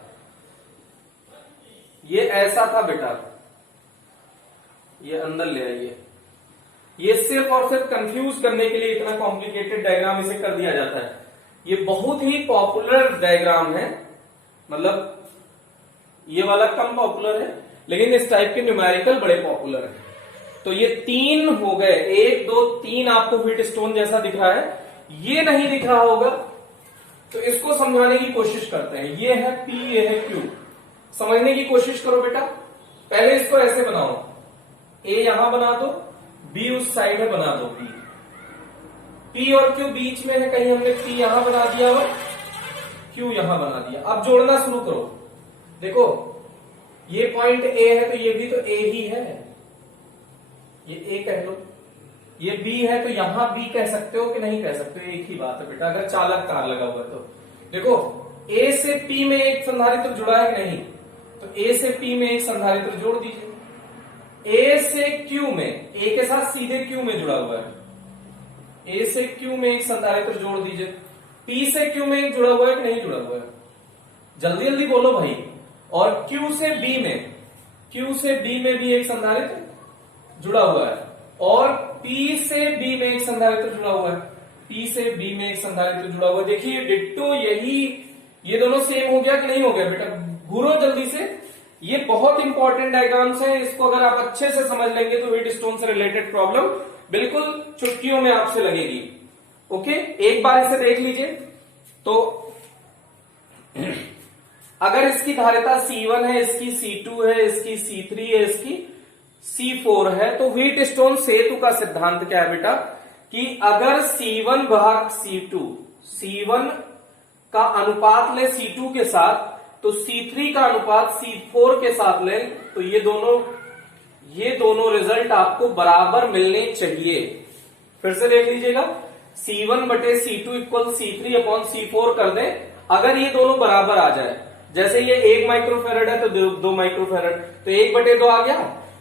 ये ऐसा था बेटा, ये अंदर ले आइए। ये सिर्फ और सिर्फ कंफ्यूज करने के लिए इतना कॉम्प्लिकेटेड डायग्राम इसे कर दिया जाता है। ये बहुत ही पॉपुलर डायग्राम है, मतलब ये वाला कम पॉपुलर है, लेकिन इस टाइप के न्यूमेरिकल बड़े पॉपुलर है। तो ये तीन हो गए, 1 2 3 आपको व्हीट स्टोन जैसा दिख रहा है, ये नहीं दिख रहा होगा तो इसको समझाने की कोशिश करते हैं। ये है P, ये है Q, समझने की कोशिश करो बेटा। पहले इसको ऐसे बनाओ, A यहां बना दो, B उस साइड में बना दो, P और Q बीच में है, कहीं हमने P यहां बना दिया और Q यहां बना दिया। अब जोड़ना शुरू करो, देखो ये पॉइंट A है तो ये भी तो A ही है, ये A कह लो, ये B है तो यहां B कह सकते हो कि नहीं कह सकते हो, एक ही बात है बेटा, अगर चालक तार लगा हुआ है तो। देखो A से P में एक संधारित्र जुड़ा है कि नहीं, तो A से P में एक संधारित्र जोड़ दीजिए। A से Q में, A के साथ सीधे Q में जुड़ा हुआ है, A से Q में एक संधारित्र जोड़ दीजिए। P से Q में एक जुड़ा हुआ है कि नहीं जुड़ा हुआ है, जल्दी जल्दी बोलो भाई। और Q से B में, Q से B में भी एक संधारित्र जुड़ा हुआ है, और P से B में एक संधारित्र जुड़ा हुआ है, P से B में एक संधारित्र जुड़ा हुआ है। देखिए डिट्टो यही, ये दोनों सेम हो गया कि नहीं हो गया बेटा? घूरो जल्दी से, ये बहुत इंपॉर्टेंट डायग्राम्स है, इसको अगर आप अच्छे से समझ लेंगे तो व्हीट स्टोन से रिलेटेड प्रॉब्लम बिल्कुल चुटकियों में आपसे लगेगी। ओके, एक बार इसे देख लीजिए। तो अगर इसकी धारिता C1 है, इसकी C2 है, इसकी C3 है, इसकी C4 है, तो व्हीट स्टोन सेतु का सिद्धांत क्या है बेटा कि अगर C1 भाग C2, C1 का अनुपात ले C2 के साथ, तो C3 का अनुपात C4 के साथ ले, तो ये दोनों रिजल्ट आपको बराबर मिलने चाहिए। फिर से देख लीजिएगा, C1 बटे C2 equal C3 upon C4 कर दें, अगर ये दोनों बराबर आ जाए, जैसे ये 1 माइक्रोफेरेड है तो 2 माइक्रोफेरेड, तो 1 बटे 2 आ गया,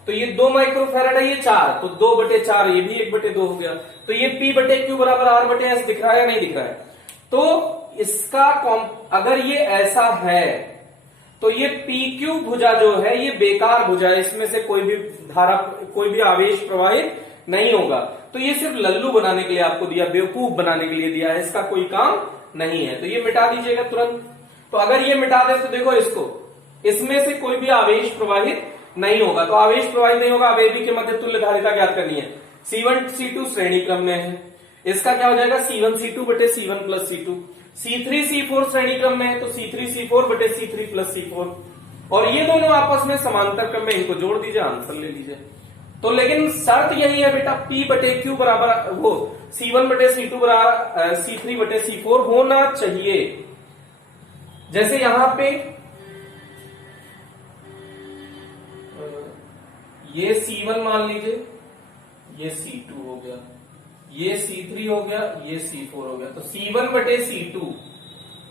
तो ये 2 माइक्रोफेरेड है, ये 4, तो 2 बटे 4, ये भी 1 बटे 2 हो गया। तो ये P बटे Q बराबर R बटे S दिख रहा है या नहीं दिख रहा है? तो इसका अगर ये ऐसा है तो ये PQ भुजा जो है ये बेकार भुजा है, इसमें से कोई भी धारा, कोई भी आवेश प्रवाहित नहीं होगा। तो ये सिर्फ लल्लू बनाने के लिए आपको दिया, बेवकूफ बनाने के लिए दिया है, इसका कोई काम नहीं है। तो ये मिटा दीजिएगा तुरंत। तो अगर ये मिटा दे तो देखो इसको, इसमें से कोई भी आवेश प्रवाहित नहीं होगा, तो आवेश प्रवाहित नहीं होगा। अब ए बी के मध्य तुल्य धारिता ज्ञात करनी है। C1 C2 श्रेणी क्रम में है, इसका क्या हो जाएगा C1 C2 बटे C1 plus C2। C3 C4 श्रेणी क्रम में है, तो C3 C4 बटे C3 प्लस C4, और ये दोनों आपस में समांतर क्रम में, इनको जोड़ दीजिए, आंसर ले लीजिए। तो लेकिन शर्त यही है बेटा, P बटे Q बराबर वो C1 बटे C2 बराबर C3 बटे C4 होना चाहिए। जैसे यहां पे ये C1 मान लीजिए, ये C2 हो गया, ये C3 हो गया, ये C4 हो गया, तो C1 बटे C2,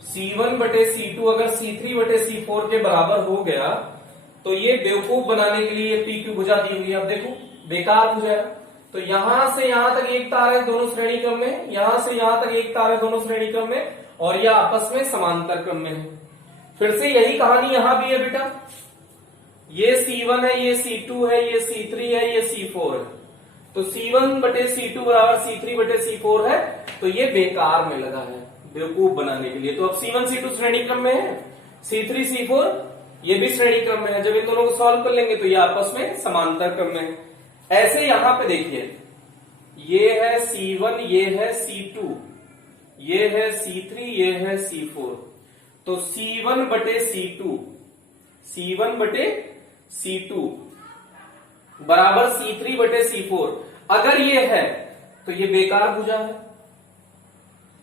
C1 बटे C2 अगर C3 बटे C4 के बराबर हो गया तो ये बेवकूफ बनाने के लिए PQ भुजा दी हुई है। अब देखो बेकार भुजा है, तो यहां से यहां तक एक तार है दोनों श्रेणी क्रम में, यहां से यहां तक एक तार है दोनों श्रेणी क्रम में, और यह आपस में समांतर क्रम में है। फिर से यही कहानी यहां भी है बेटा, ये C1 है, ये C2 है, ये C3 है, ये C4 है, तो C1 बटे C2 बराबर C3 बटे C4 है, तो ये बेकार में लगा है बेवकूफ बनाने के लिए। तो अब C1 C2 श्रेणी क्रम में है, C3 C4 ये भी श्रेणी क्रम में है, जब इन दोनों को सॉल्व कर लेंगे तो ये आपस में समांतर क्रम में है। ऐसे यहां पे देखिए, ये है C1, ये है C2, ये है C3, ये है C4, तो C1 बटे C2, C1 बटे C2 बराबर C3 बटे C4, अगर ये है तो ये बेकार भुजा है,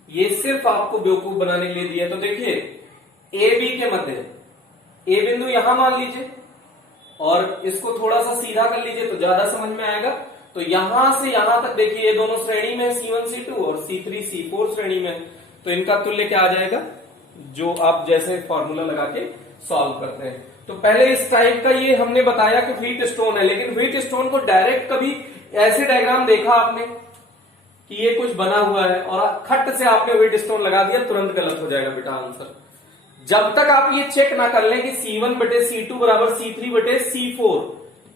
ये सिर्फ आपको बेवकूफ बनाने के लिए दिया। तो देखिए ए बी के मध्य ए बिंदु यहां मान लीजिए, और इसको थोड़ा सा सीधा कर लीजिए तो ज्यादा समझ में आएगा। तो यहां से यहां तक देखिए, ये दोनों श्रेणी में C1 C2 और C3 C4 श्रेणी में, तो इनका तुल्य क्या आ जाएगा, जो आप जैसे फॉर्मूला लगा के सॉल्व करते हैं। तो पहले इस टाइप का ये हमने बताया कि व्हीट स्टोन है, लेकिन व्हीट स्टोन को डायरेक्ट कभी ऐसे डायग्राम देखा आपने कि ये कुछ बना हुआ है और खट से आपने व्हीट स्टोन लगा दिया, तुरंत गलत हो जाएगा बेटा आंसर। जब तक आप ये चेक ना कर लें कि C1 बटे C2 बराबर C3 बटे C4,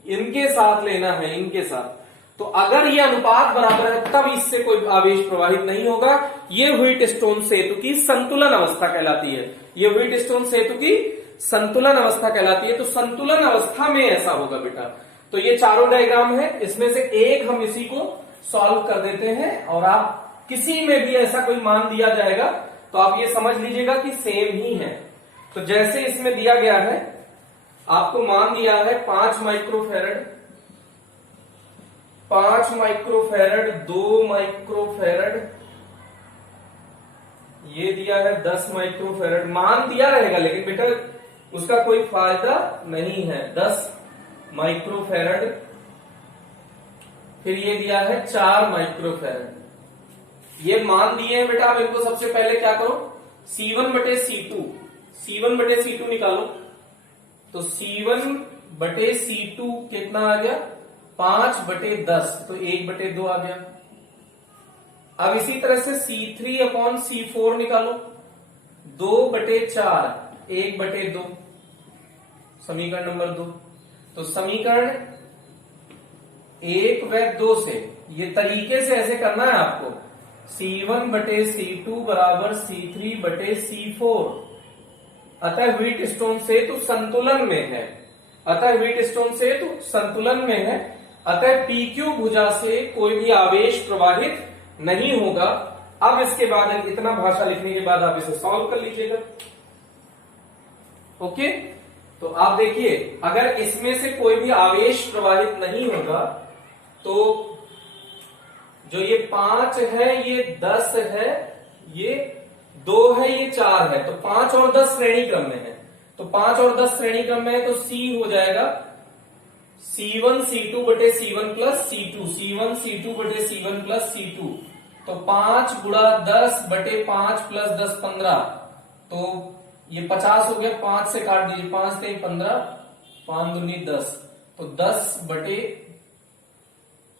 इनके साथ लेना है, इनके साथ, तो अगर ये अनुपात बराबर है तब इससे कोई आवेश प्रवाहित नहीं होगा। ये व्हीट स्टोन सेतु की संतुलन अवस्था कहलाती है, ये व्हीट स्टोन सेतु की संतुलन अवस्था कहलाती है। तो संतुलन अवस्था में ऐसा होगा बेटा। तो ये चारों डायग्राम है, इसमें से एक हम इसी को सॉल्व कर देते हैं, और आप किसी में भी ऐसा कोई मान दिया जाएगा तो आप ये समझ लीजिएगा कि सेम ही है। तो जैसे इसमें दिया गया है, आपको मान दिया है 5 माइक्रोफेरेड, 5 माइक्रोफेरेड, 2 माइक्रोफेरेड, ये दिया है 10 माइक्रोफेरेड। मान दिया रहेगा लेकिन बेटा उसका कोई फायदा नहीं है। 10 माइक्रोफेरेड, फिर ये दिया है 4 माइक्रोफेरेड। ये मान दिए हैं बेटा, अब इनको सबसे पहले क्या करो, C1 बटे C2, C1 बटे C2 निकालो। तो C1 बटे C2 कितना आ गया, 5 बटे 10, तो 1 बटे 2 आ गया। अब इसी तरह से C3 अपॉन C4 निकालो, 2 बटे 4, 1 बटे 2, समीकरण नंबर 2। तो समीकरण 1 व 2 से, ये तरीके से ऐसे करना है आपको, C1 बटे C2 बराबर C3 बटे C4। अतः व्हीट स्टोन सेतु संतुलन में है, अतः व्हीट स्टोन सेतु संतुलन में है, अतः PQ भुजा से कोई भी आवेश प्रवाहित नहीं होगा। अब इसके बाद इतना भाषा लिखने के बाद आप इसे सॉल्व कर लीजिएगा। ओके, तो आप देखिए, अगर इसमें से कोई भी आवेश प्रवाहित नहीं होगा तो जो ये 5 है, ये 10 है, ये 2 है, ये 4 है, तो 5 और 10 श्रेणी क्रम में है। तो 5 और 10 श्रेणी क्रम में है, तो C हो जाएगा C1 C2 बटे C1 plus C2, C1 C2 बटे C1 प्लस C2। तो 5 गुणा 10 बटे 5 प्लस 10 15, तो ये 50 हो गया, 5 से काट दीजिए, 5 से 15, 5 दूनी 10, तो 10 बटे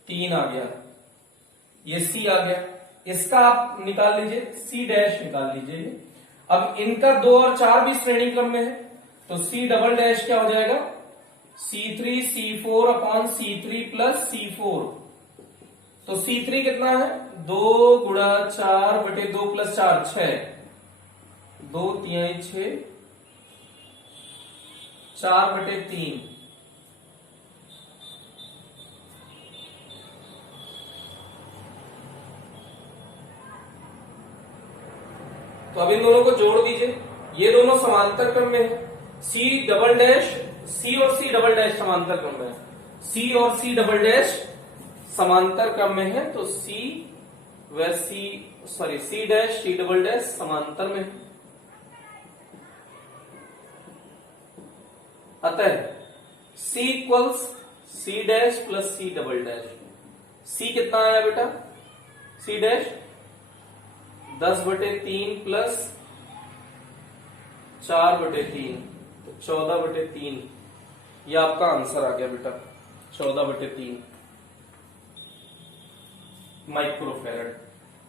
3 आ गया, ये C आ गया। इसका आप निकाल लीजिए, C डैश निकाल लीजिए। अब इनका 2 और 4 भी श्रेणी क्रम में है, तो C डबल डैश क्या हो जाएगा, C3 C4 upon C3 plus C4। तो C3 कितना है, 2 गुणा 4 बटे 2 प्लस 4, 6, 2 3 6, 4 बटे 3, तो अब इन दोनों को जोड़ दीजिए, ये दोनों समांतर क्रम में है, सी डबल डैश, सी और सी डबल डैश समांतर क्रम में है, सी और सी डबल डैश समांतर क्रम में है, तो सी व C dash C double dash समांतर में है। अतः C equals C dash plus C double dash, C कितना आया बेटा, C डैश 10/3 प्लस 4/3, तो 14/3, ये आपका आंसर आ गया बेटा, 14/3 माइक्रोफैरड।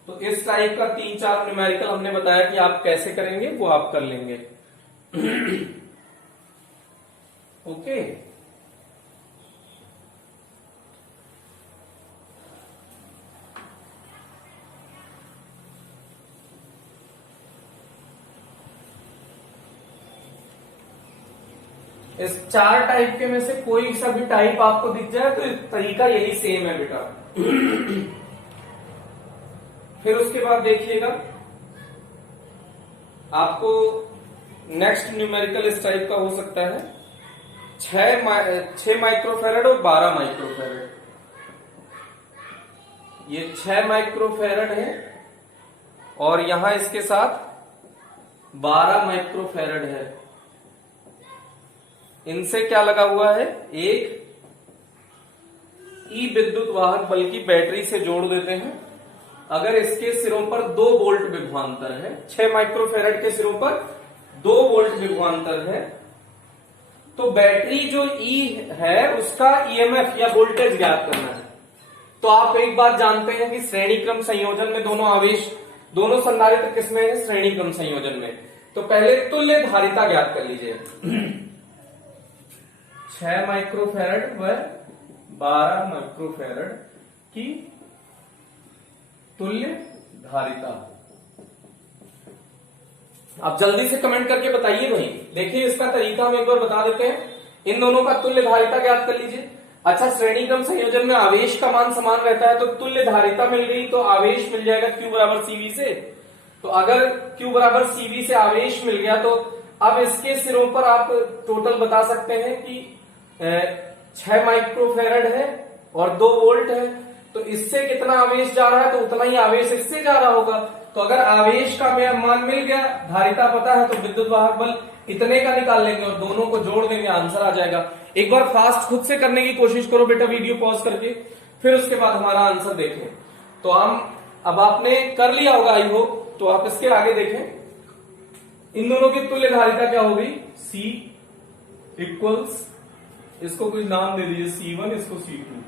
तो इस टाइप का 3-4 न्यूमेरिकल हमने बताया कि आप कैसे करेंगे, वो आप कर लेंगे। ओके, इस 4 टाइप के में से कोई सा भी टाइप आपको दिख जाए तो तरीका यही सेम है बेटा। फिर उसके बाद देखिएगा आपको नेक्स्ट न्यूमेरिकल इस टाइप का हो सकता है 6 माइक्रोफैरड और 12 माइक्रोफैरड। ये 6 माइक्रोफैरड है और यहां इसके साथ 12 माइक्रोफैरड है। इनसे क्या लगा हुआ है, एक ई विद्युत वाहक बल की बैटरी से जोड़ देते हैं। अगर इसके सिरों पर 2 वोल्ट विभवांतर है, 6 माइक्रोफैरड के सिरों पर 2 वोल्ट विभवांतर है, तो बैटरी जो ई है उसका ईएमएफ या वोल्टेज ज्ञात करना है। तो आप एक बात जानते हैं कि श्रेणी क्रम संयोजन में दोनों आवेश, दोनों संधारित्र किसमें है, श्रेणी क्रम संयोजन में। तो पहले तुल्य धारिता ज्ञात कर लीजिए। 6 माइक्रोफैरड व 12 माइक्रोफैरड की तुल्य धारिता। आप जल्दी से कमेंट करके बताइए भाई। देखिए इसका तरीका हम एक बार बता देते हैं। इन दोनों का तुल्य धारिता ज्ञात कर लीजिए। अच्छा, श्रेणी क्रम संयोजन में आवेश का मान समान रहता है, तो तुल्य धारिता मिल गई तो आवेश मिल जाएगा Q बराबर CV से। तो अगर Q बराबर CV से आवेश मिल गया तो अब इसके सिरों पर आप टोटल बता सकते हैं कि 6 माइक्रोफैरड है और 2 वोल्ट है, तो इससे कितना आवेश जा रहा है तो उतना ही आवेश इससे जा रहा होगा। तो अगर आवेश का मान मिल गया, धारिता पता है, तो विद्युत वाहक बल इतने का निकाल लेंगे और दोनों को जोड़ देंगे, आंसर आ जाएगा। एक बार फास्ट खुद से करने की कोशिश करो बेटा, वीडियो पॉज करके, फिर उसके बाद हमारा आंसर देखें। तो हम अब आपने कर लिया होगा आई होप, तो आप इसके आगे देखें। इन दोनों की तुल्य धारिता क्या होगी, C इक्वल्स, इसको कोई नाम दे दीजिए C1, इसको C2।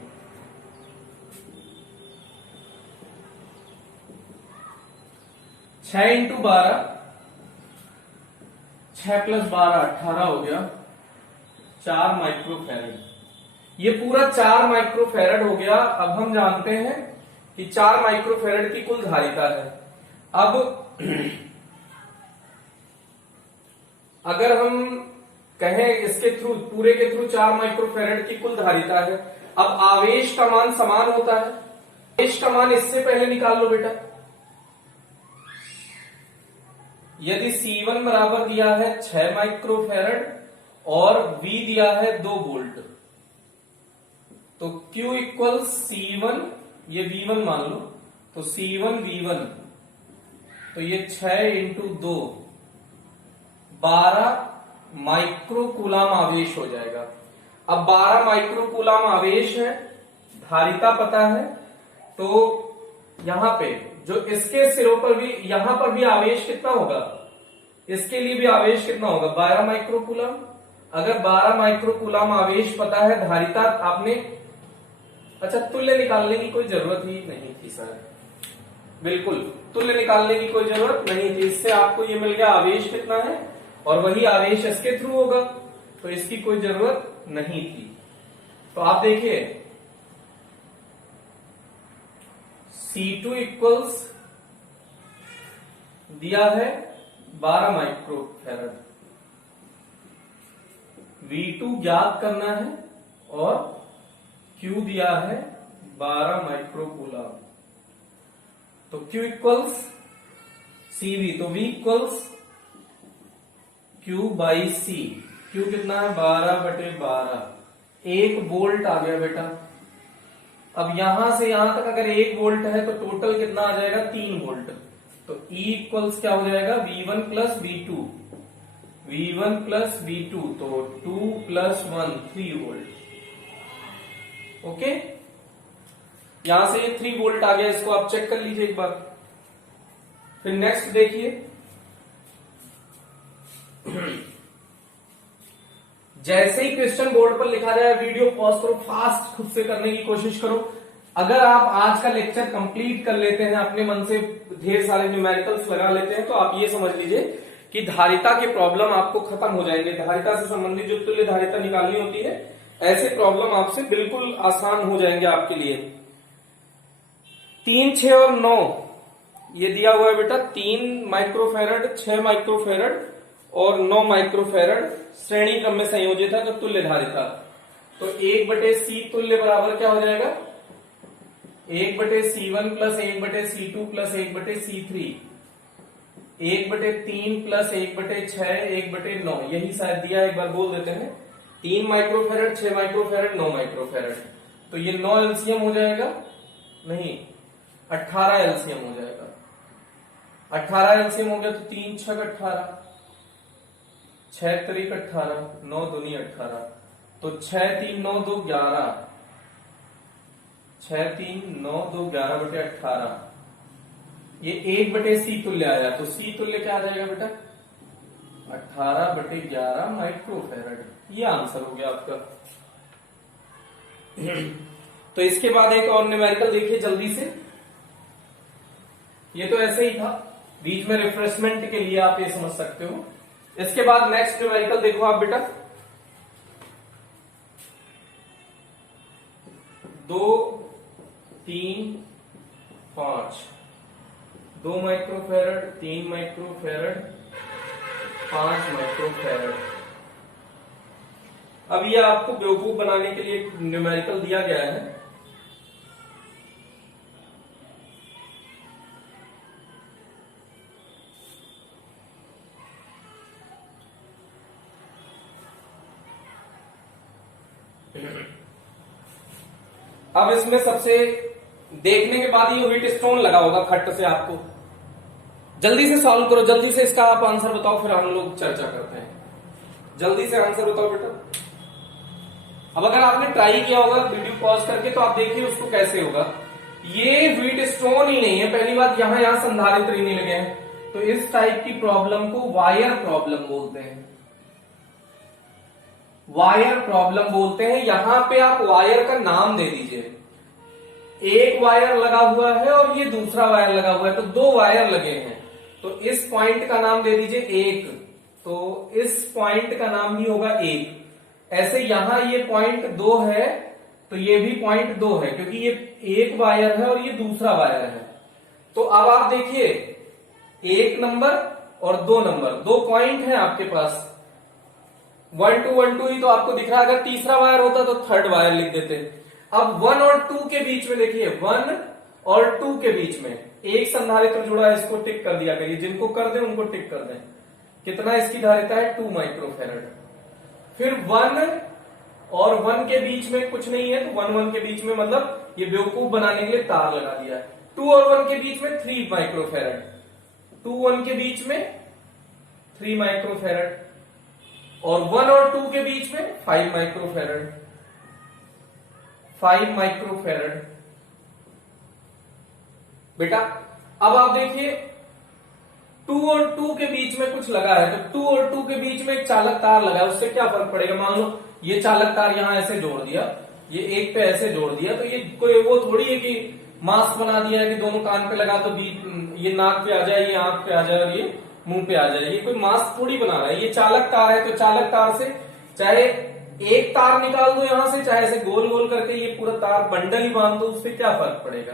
छह इंटू 12, 6 प्लस 12 18 हो गया, 4 माइक्रोफैरड। ये पूरा 4 माइक्रोफैरड हो गया। अब हम जानते हैं कि 4 माइक्रोफैरड की कुल धारिता है। अब अगर हम कहें इसके थ्रू, पूरे के थ्रू 4 माइक्रोफैरड की कुल धारिता है, अब आवेश का मान समान होता है। आवेश का मान इससे पहले निकाल लो बेटा। यदि C1 बराबर दिया है 6 माइक्रोफैरड और V दिया है 2 वोल्ट, तो Q इक्वल C1, ये V1 मान लो, तो C1 V1, तो ये 6 इंटू 2 12 माइक्रोकूलाम आवेश हो जाएगा। अब 12 माइक्रोकूलाम आवेश है, धारिता पता है, तो यहां पे जो इसके सिरों पर भी, यहां पर भी आवेश कितना होगा, इसके लिए भी आवेश कितना होगा, 12 माइक्रोकूलाम। अगर 12 माइक्रोकूलाम आवेश पता है, धारिता आपने, अच्छा तुल्य निकालने की कोई जरूरत ही नहीं थी सर, बिल्कुल तुल्य निकालने की कोई जरूरत नहीं थी। इससे आपको ये मिल गया आवेश कितना है और वही आवेश इसके थ्रू होगा, तो इसकी कोई जरूरत नहीं थी। तो आप देखिए C2 इक्वल्स दिया है 12 माइक्रोफैरड, V2 ज्ञात करना है और Q दिया है 12 माइक्रोकूलाम। तो Q इक्वल्स CV, तो V equals Q by C। Q कितना है 12/12, 1 वोल्ट आ गया बेटा। अब यहां से यहां तक अगर 1 वोल्ट है तो टोटल कितना आ जाएगा 3 वोल्ट। तो E इक्वल्स क्या हो जाएगा V1 plus V2, V1 plus V2, तो 2 प्लस 1 3 वोल्ट। ओके, यहां से ये 3 वोल्ट आ गया, इसको आप चेक कर लीजिए एक बार। फिर नेक्स्ट देखिए, जैसे ही क्वेश्चन बोर्ड पर लिखा जाए वीडियो पॉज करो, फास्ट खुद से करने की कोशिश करो। अगर आप आज का लेक्चर कंप्लीट कर लेते हैं, अपने मन से ढेर सारे न्यूमेरिकल्स लगा लेते हैं, तो आप ये समझ लीजिए कि धारिता के प्रॉब्लम आपको खत्म हो जाएंगे। धारिता से संबंधित जो तुल्य धारिता निकालनी होती है, ऐसे प्रॉब्लम आपसे बिल्कुल आसान हो जाएंगे आपके लिए। 3, 6 और 9 ये दिया हुआ है बेटा। 3 माइक्रोफेरड, 6 माइक्रोफेरड और 9 माइक्रोफेरड श्रेणी क्रम में संयोजित है, तो तुल्य धारिता। तो 1/C तुल्य बराबर क्या हो जाएगा 1/C1 plus 1/C2 plus 1/C3, 1/3 plus 1/6, 1/9, यही शायद दिया है, एक बार बोल देते हैं। 3 माइक्रोफेरड, 6 माइक्रोफेरड, 9 माइक्रोफेरड, तो ये 9 एलसीएम हो जाएगा, नहीं 18 एलसीएम हो जाएगा। 18 एलसीएम हो गया तो 3 6 18, 6 3 18, 9 दूनी 18, तो 6 3 9 2 11, 6 3 9 2 11/18, ये 1/C तुल्य आया। तो C तुल्य क्या आ जाएगा बेटा 18/11 माइक्रोफेरड। ये आंसर हो गया आपका। तो इसके बाद एक और न्यूमेरिकल देखिए जल्दी से। ये तो ऐसे ही था, बीच में रिफ्रेशमेंट के लिए आप ये समझ सकते हो। इसके बाद नेक्स्ट न्यूमेरिकल देखो आप बेटा, 2 3 5, 2 माइक्रोफेरड, 3 माइक्रोफेरड, 5 माइक्रोफेरड। अब ये आपको बेवकूफ बनाने के लिए न्यूमेरिकल दिया गया है। अब इसमें सबसे देखने के बाद ये व्हीट स्टोन लगा होगा खट्ट से, आपको जल्दी से सॉल्व करो, जल्दी से इसका आप आंसर बताओ, फिर हम लोग चर्चा करते हैं। जल्दी से आंसर बताओ बेटा। अब अगर आपने ट्राई किया होगा वीडियो पॉज करके, तो आप देखिए उसको कैसे होगा। ये व्हीट स्टोन ही नहीं है, पहली बात यहां संधारित्र ही नहीं लगे हैं, तो इस टाइप की प्रॉब्लम को वायर प्रॉब्लम बोलते हैं। वायर प्रॉब्लम बोलते हैं। यहां पे आप वायर का नाम दे दीजिए, एक वायर लगा हुआ है और ये दूसरा वायर लगा हुआ है, तो 2 वायर लगे हैं, तो इस पॉइंट का नाम दे दीजिए 1, तो इस पॉइंट का नाम भी होगा 1। ऐसे यहां ये पॉइंट 2 है, तो ये भी पॉइंट 2 है, क्योंकि ये एक वायर है और ये दूसरा वायर है। तो अब आप देखिए 1 नंबर और 2 नंबर, 2 पॉइंट है आपके पास, 1 2 1 2 ही तो आपको दिख रहा है। अगर तीसरा वायर होता तो थर्ड वायर लिख देते। अब 1 और 2 के बीच में देखिए, 1 और 2 के बीच में एक संधारित्र जुड़ा है, इसको टिक कर दिया करिए, जिनको कर दें उनको टिक कर दें। कितना इसकी धारिता है 2 माइक्रोफेरड। फिर 1 और 1 के बीच में कुछ नहीं है, तो 1 1 के बीच में, मतलब ये बेवकूफ बनाने के लिए तार लगा दिया है। 2 और 1 के बीच में 3 माइक्रोफेरड, 2 1 के बीच में 3 माइक्रोफेरड, और 1 और 2 के बीच में 5 माइक्रोफेरड, 5 माइक्रोफेरड। बेटा अब आप देखिए 2 और 2 के बीच में कुछ लगा है, तो 2 और 2 के बीच में एक चालक तार लगा है, उससे क्या फर्क पड़ेगा। मान लो ये चालक तार यहां ऐसे जोड़ दिया, ये एक पे ऐसे जोड़ दिया, तो ये कोई वो थोड़ी है कि मास्क बना दिया है कि दोनों कान पे लगा तो ये नाक पे आ जाए, ये आंख पे आ जाए और ये मुंह पे आ जाए। ये कोई मास्क थोड़ी बना रहा है, ये चालक तार है, तो चालक तार से चाहे एक तार निकाल दो यहां से, चाहे ऐसे गोल गोल करके ये पूरा तार बंडल ही बांध दो, उससे क्या फर्क पड़ेगा।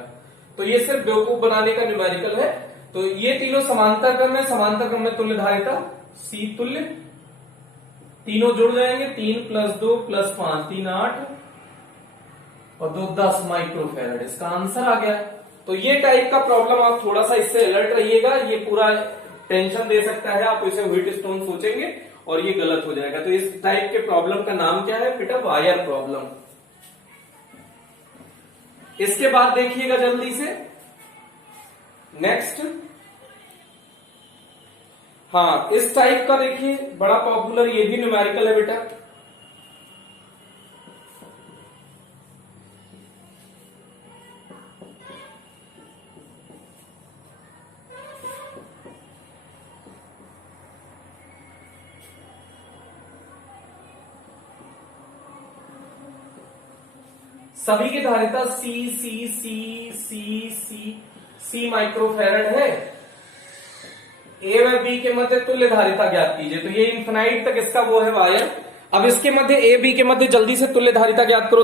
तो ये सिर्फ बेवकूफ बनाने का न्यूमेरिकल है। तो ये तीनों समांतर क्रम है, समांतर क्रम में तुल्य धारिता C तुल्य, तीनों जुड़ जाएंगे, 3 + 2 + 5 3 8 और 2 10 माइक्रोफेरड। इसका आंसर आ गया। तो ये टाइप का प्रॉब्लम आप थोड़ा सा इससे अलर्ट रहिएगा, ये पूरा टेंशन दे सकता है, आप इसे व्हीट स्टोन सोचेंगे और ये गलत हो जाएगा। तो इस टाइप के प्रॉब्लम का नाम क्या है बेटा? Wire problem. इसके बाद देखिएगा जल्दी से नेक्स्ट। हाँ, इस टाइप का देखिए बड़ा पॉपुलर, ये भी न्यूमेरिकल है बेटा। सभी की धारिता सी सी सी सी सी सी माइक्रोफैरड है। ए व बी के मध्य तुल्य धारिता ज्ञात कीजिए। तो ये इन्फिनाइट तक इसका वो है वायर। अब इसके मध्य ए बी के मध्य जल्दी से तुल्य धारिता ज्ञात करो।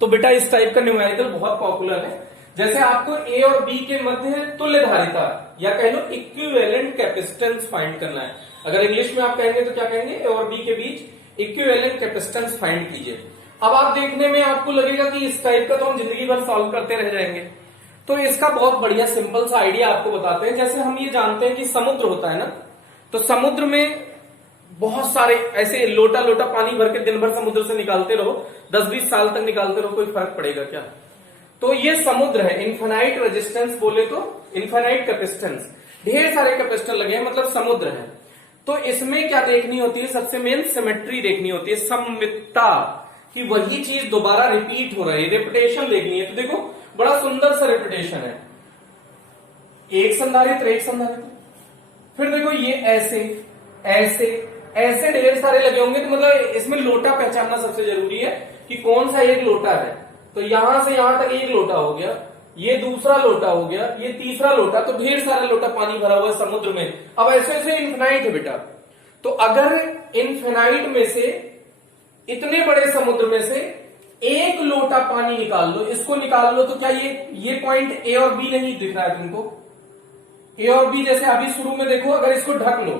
तो बेटा इस टाइप का न्यूमेरिकल बहुत पॉपुलर है। जैसे आपको ए और बी के मध्य तुल्य धारिता या कह लो इक्विवेलेंट कैपेसिटेंस फाइंड करना है। अगर इंग्लिश में आप कहेंगे तो क्या कहेंगे? ए और बी के बीच इक्विवेलेंट कैपेसिटेंस फाइंड कीजिए। अब आप देखने में आपको लगेगा कि इस टाइप का तो हम जिंदगी भर सॉल्व करते रह जाएंगे। तो इसका बहुत बढ़िया सिंपल सा आइडिया आपको बताते हैं। जैसे हम ये जानते हैं कि समुद्र होता है ना, तो समुद्र में बहुत सारे ऐसे लोटा लोटा पानी भर के दिन भर समुद्र से निकालते रहो, 10-20 साल तक निकालते रहो, कोई फर्क पड़ेगा क्या? तो ये समुद्र है। इनफाइनाइट रेजिस्टेंस बोले तो इनफाइनाइट कैपेसिटेंस, ढेर सारे कैपेसिटर लगे हैं, मतलब समुद्र है। तो इसमें क्या देखनी होती है? सबसे मेन सिमेट्री देखनी होती है, सममितता, कि वही चीज दोबारा रिपीट हो रही है, रेपिटेशन देखनी है। तो देखो बड़ा सुंदर सा रेपिटेशन है, एक संधारित्र एक संधारित्र, फिर देखो ये ऐसे ऐसे ऐसे ढेर सारे लगे होंगे। तो मतलब इसमें लोटा पहचानना सबसे जरूरी है कि कौन सा एक लोटा है। तो यहां से यहां तक एक लोटा हो गया, ये दूसरा लोटा हो गया, ये तीसरा लोटा, तो ढेर सारा लोटा पानी भरा हुआ है समुद्र में। अब ऐसे ऐसे इन्फिनाइट है बेटा। तो अगर इन्फिनाइट में से, इतने बड़े समुद्र में से एक लोटा पानी निकाल लो, इसको निकाल लो, तो क्या ये पॉइंट ए और बी नहीं दिख रहा है तुमको? ए और बी जैसे अभी शुरू में देखो, अगर इसको ढक लो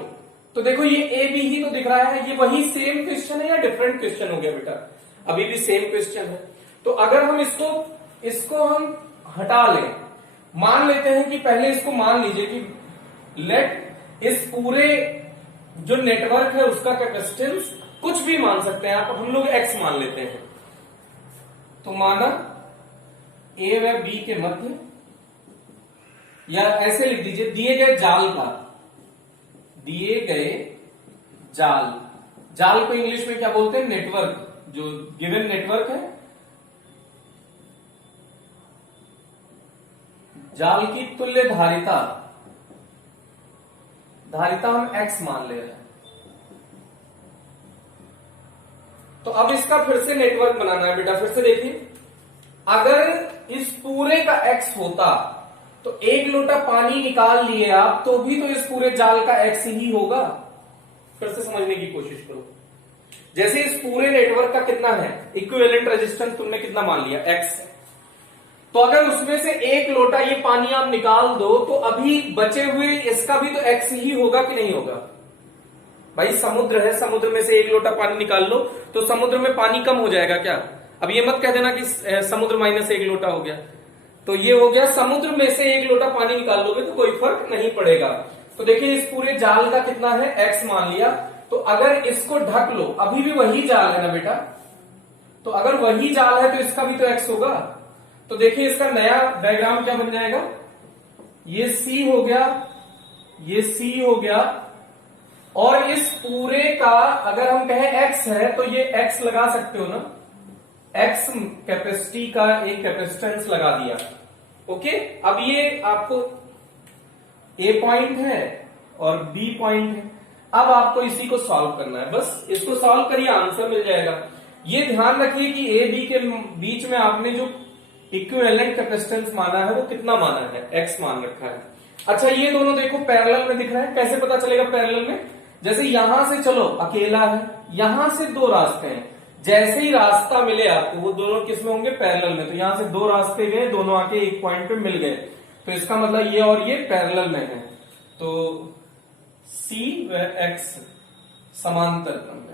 तो देखो ये ए बी ही तो दिख रहा है। ये वही सेम क्वेश्चन है या डिफरेंट क्वेश्चन हो गया बेटा? अभी भी सेम क्वेश्चन है। तो अगर हम इसको हम हटा लें, मान लेते हैं कि पहले इसको मान लीजिए कि लेट इस पूरे जो नेटवर्क है उसका कैपेसिटेंस कुछ भी मान सकते हैं आप, हम लोग एक्स मान लेते हैं। तो माना ए व बी के मध्य, या ऐसे लिख दीजिए दिए गए जाल का, दिए गए जाल को इंग्लिश में क्या बोलते हैं? नेटवर्क। जो गिवन नेटवर्क है, जाल की तुल्य धारिता हम x मान ले रहे हैं। तो अब इसका फिर से नेटवर्क बनाना है बेटा। फिर से देखिए, अगर इस पूरे का x होता तो एक लोटा पानी निकाल लिए आप, तो भी तो इस पूरे जाल का x ही होगा। फिर से समझने की कोशिश करो। जैसे इस पूरे नेटवर्क का कितना है इक्विवेलेंट रेजिस्टेंस, तुमने कितना मान लिया? x। तो अगर उसमें से एक लोटा ये पानी आप निकाल दो, तो अभी बचे हुए इसका भी तो x ही होगा कि नहीं होगा? भाई समुद्र है, समुद्र में से एक लोटा पानी निकाल लो तो समुद्र में पानी कम हो जाएगा क्या? अब ये मत कह देना कि समुद्र माइनस एक लोटा हो गया। तो ये हो गया, समुद्र में से एक लोटा पानी निकाल लोगे तो कोई फर्क नहीं पड़ेगा। तो देखिए इस पूरे जाल का कितना है? x मान लिया। तो अगर इसको ढक लो, अभी भी वही जाल है ना बेटा? तो अगर वही जाल है तो इसका भी तो x होगा। तो देखिए इसका नया डायग्राम क्या बन जाएगा? ये C हो गया, ये C हो गया, और इस पूरे का अगर हम कहें x है तो ये x लगा सकते हो ना, x कैपेसिटी का एक कैपेसिटेंस लगा दिया। ओके, अब ये आपको A पॉइंट है और B पॉइंट है। अब आपको इसी को सॉल्व करना है, बस इसको सॉल्व करिए, आंसर मिल जाएगा। ये ध्यान रखिए कि A B के बीच में आपने जो इक्विवेलेंट कैपेसिटेंस माना है वो कितना माना है? x मान रखा है। अच्छा ये दोनों देखो पैरेलल में दिख रहा है, कैसे पता चलेगा पैरेलल में? जैसे यहां से चलो अकेला है, यहां से दो रास्ते हैं, जैसे ही रास्ता मिले आपको वो दोनों किस में होंगे? पैरेलल में। तो यहां से दो रास्ते गए, दोनों आके एक पॉइंट पे मिल गए, तो इसका मतलब ये और ये पैरेलल में है। तो C व x समांतर क्रम में।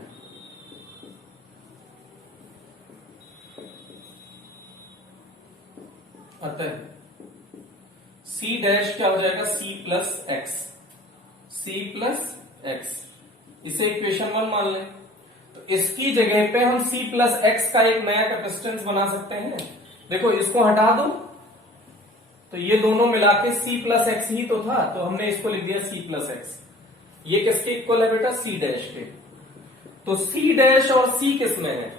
अतः सी डैश क्या हो जाएगा, C plus X, C plus X, इसे इक्वेशन 1 मान लें। तो इसकी जगह पे हम सी प्लस एक्स का एक नया कैपेसिटेंस बना सकते हैं। देखो इसको हटा दो तो ये दोनों मिला के सी प्लस एक्स ही तो था, तो हमने इसको लिख दिया सी प्लस एक्स। ये किसके इक्वल है बेटा, सी डैश के। तो सी डैश और सी किस में है,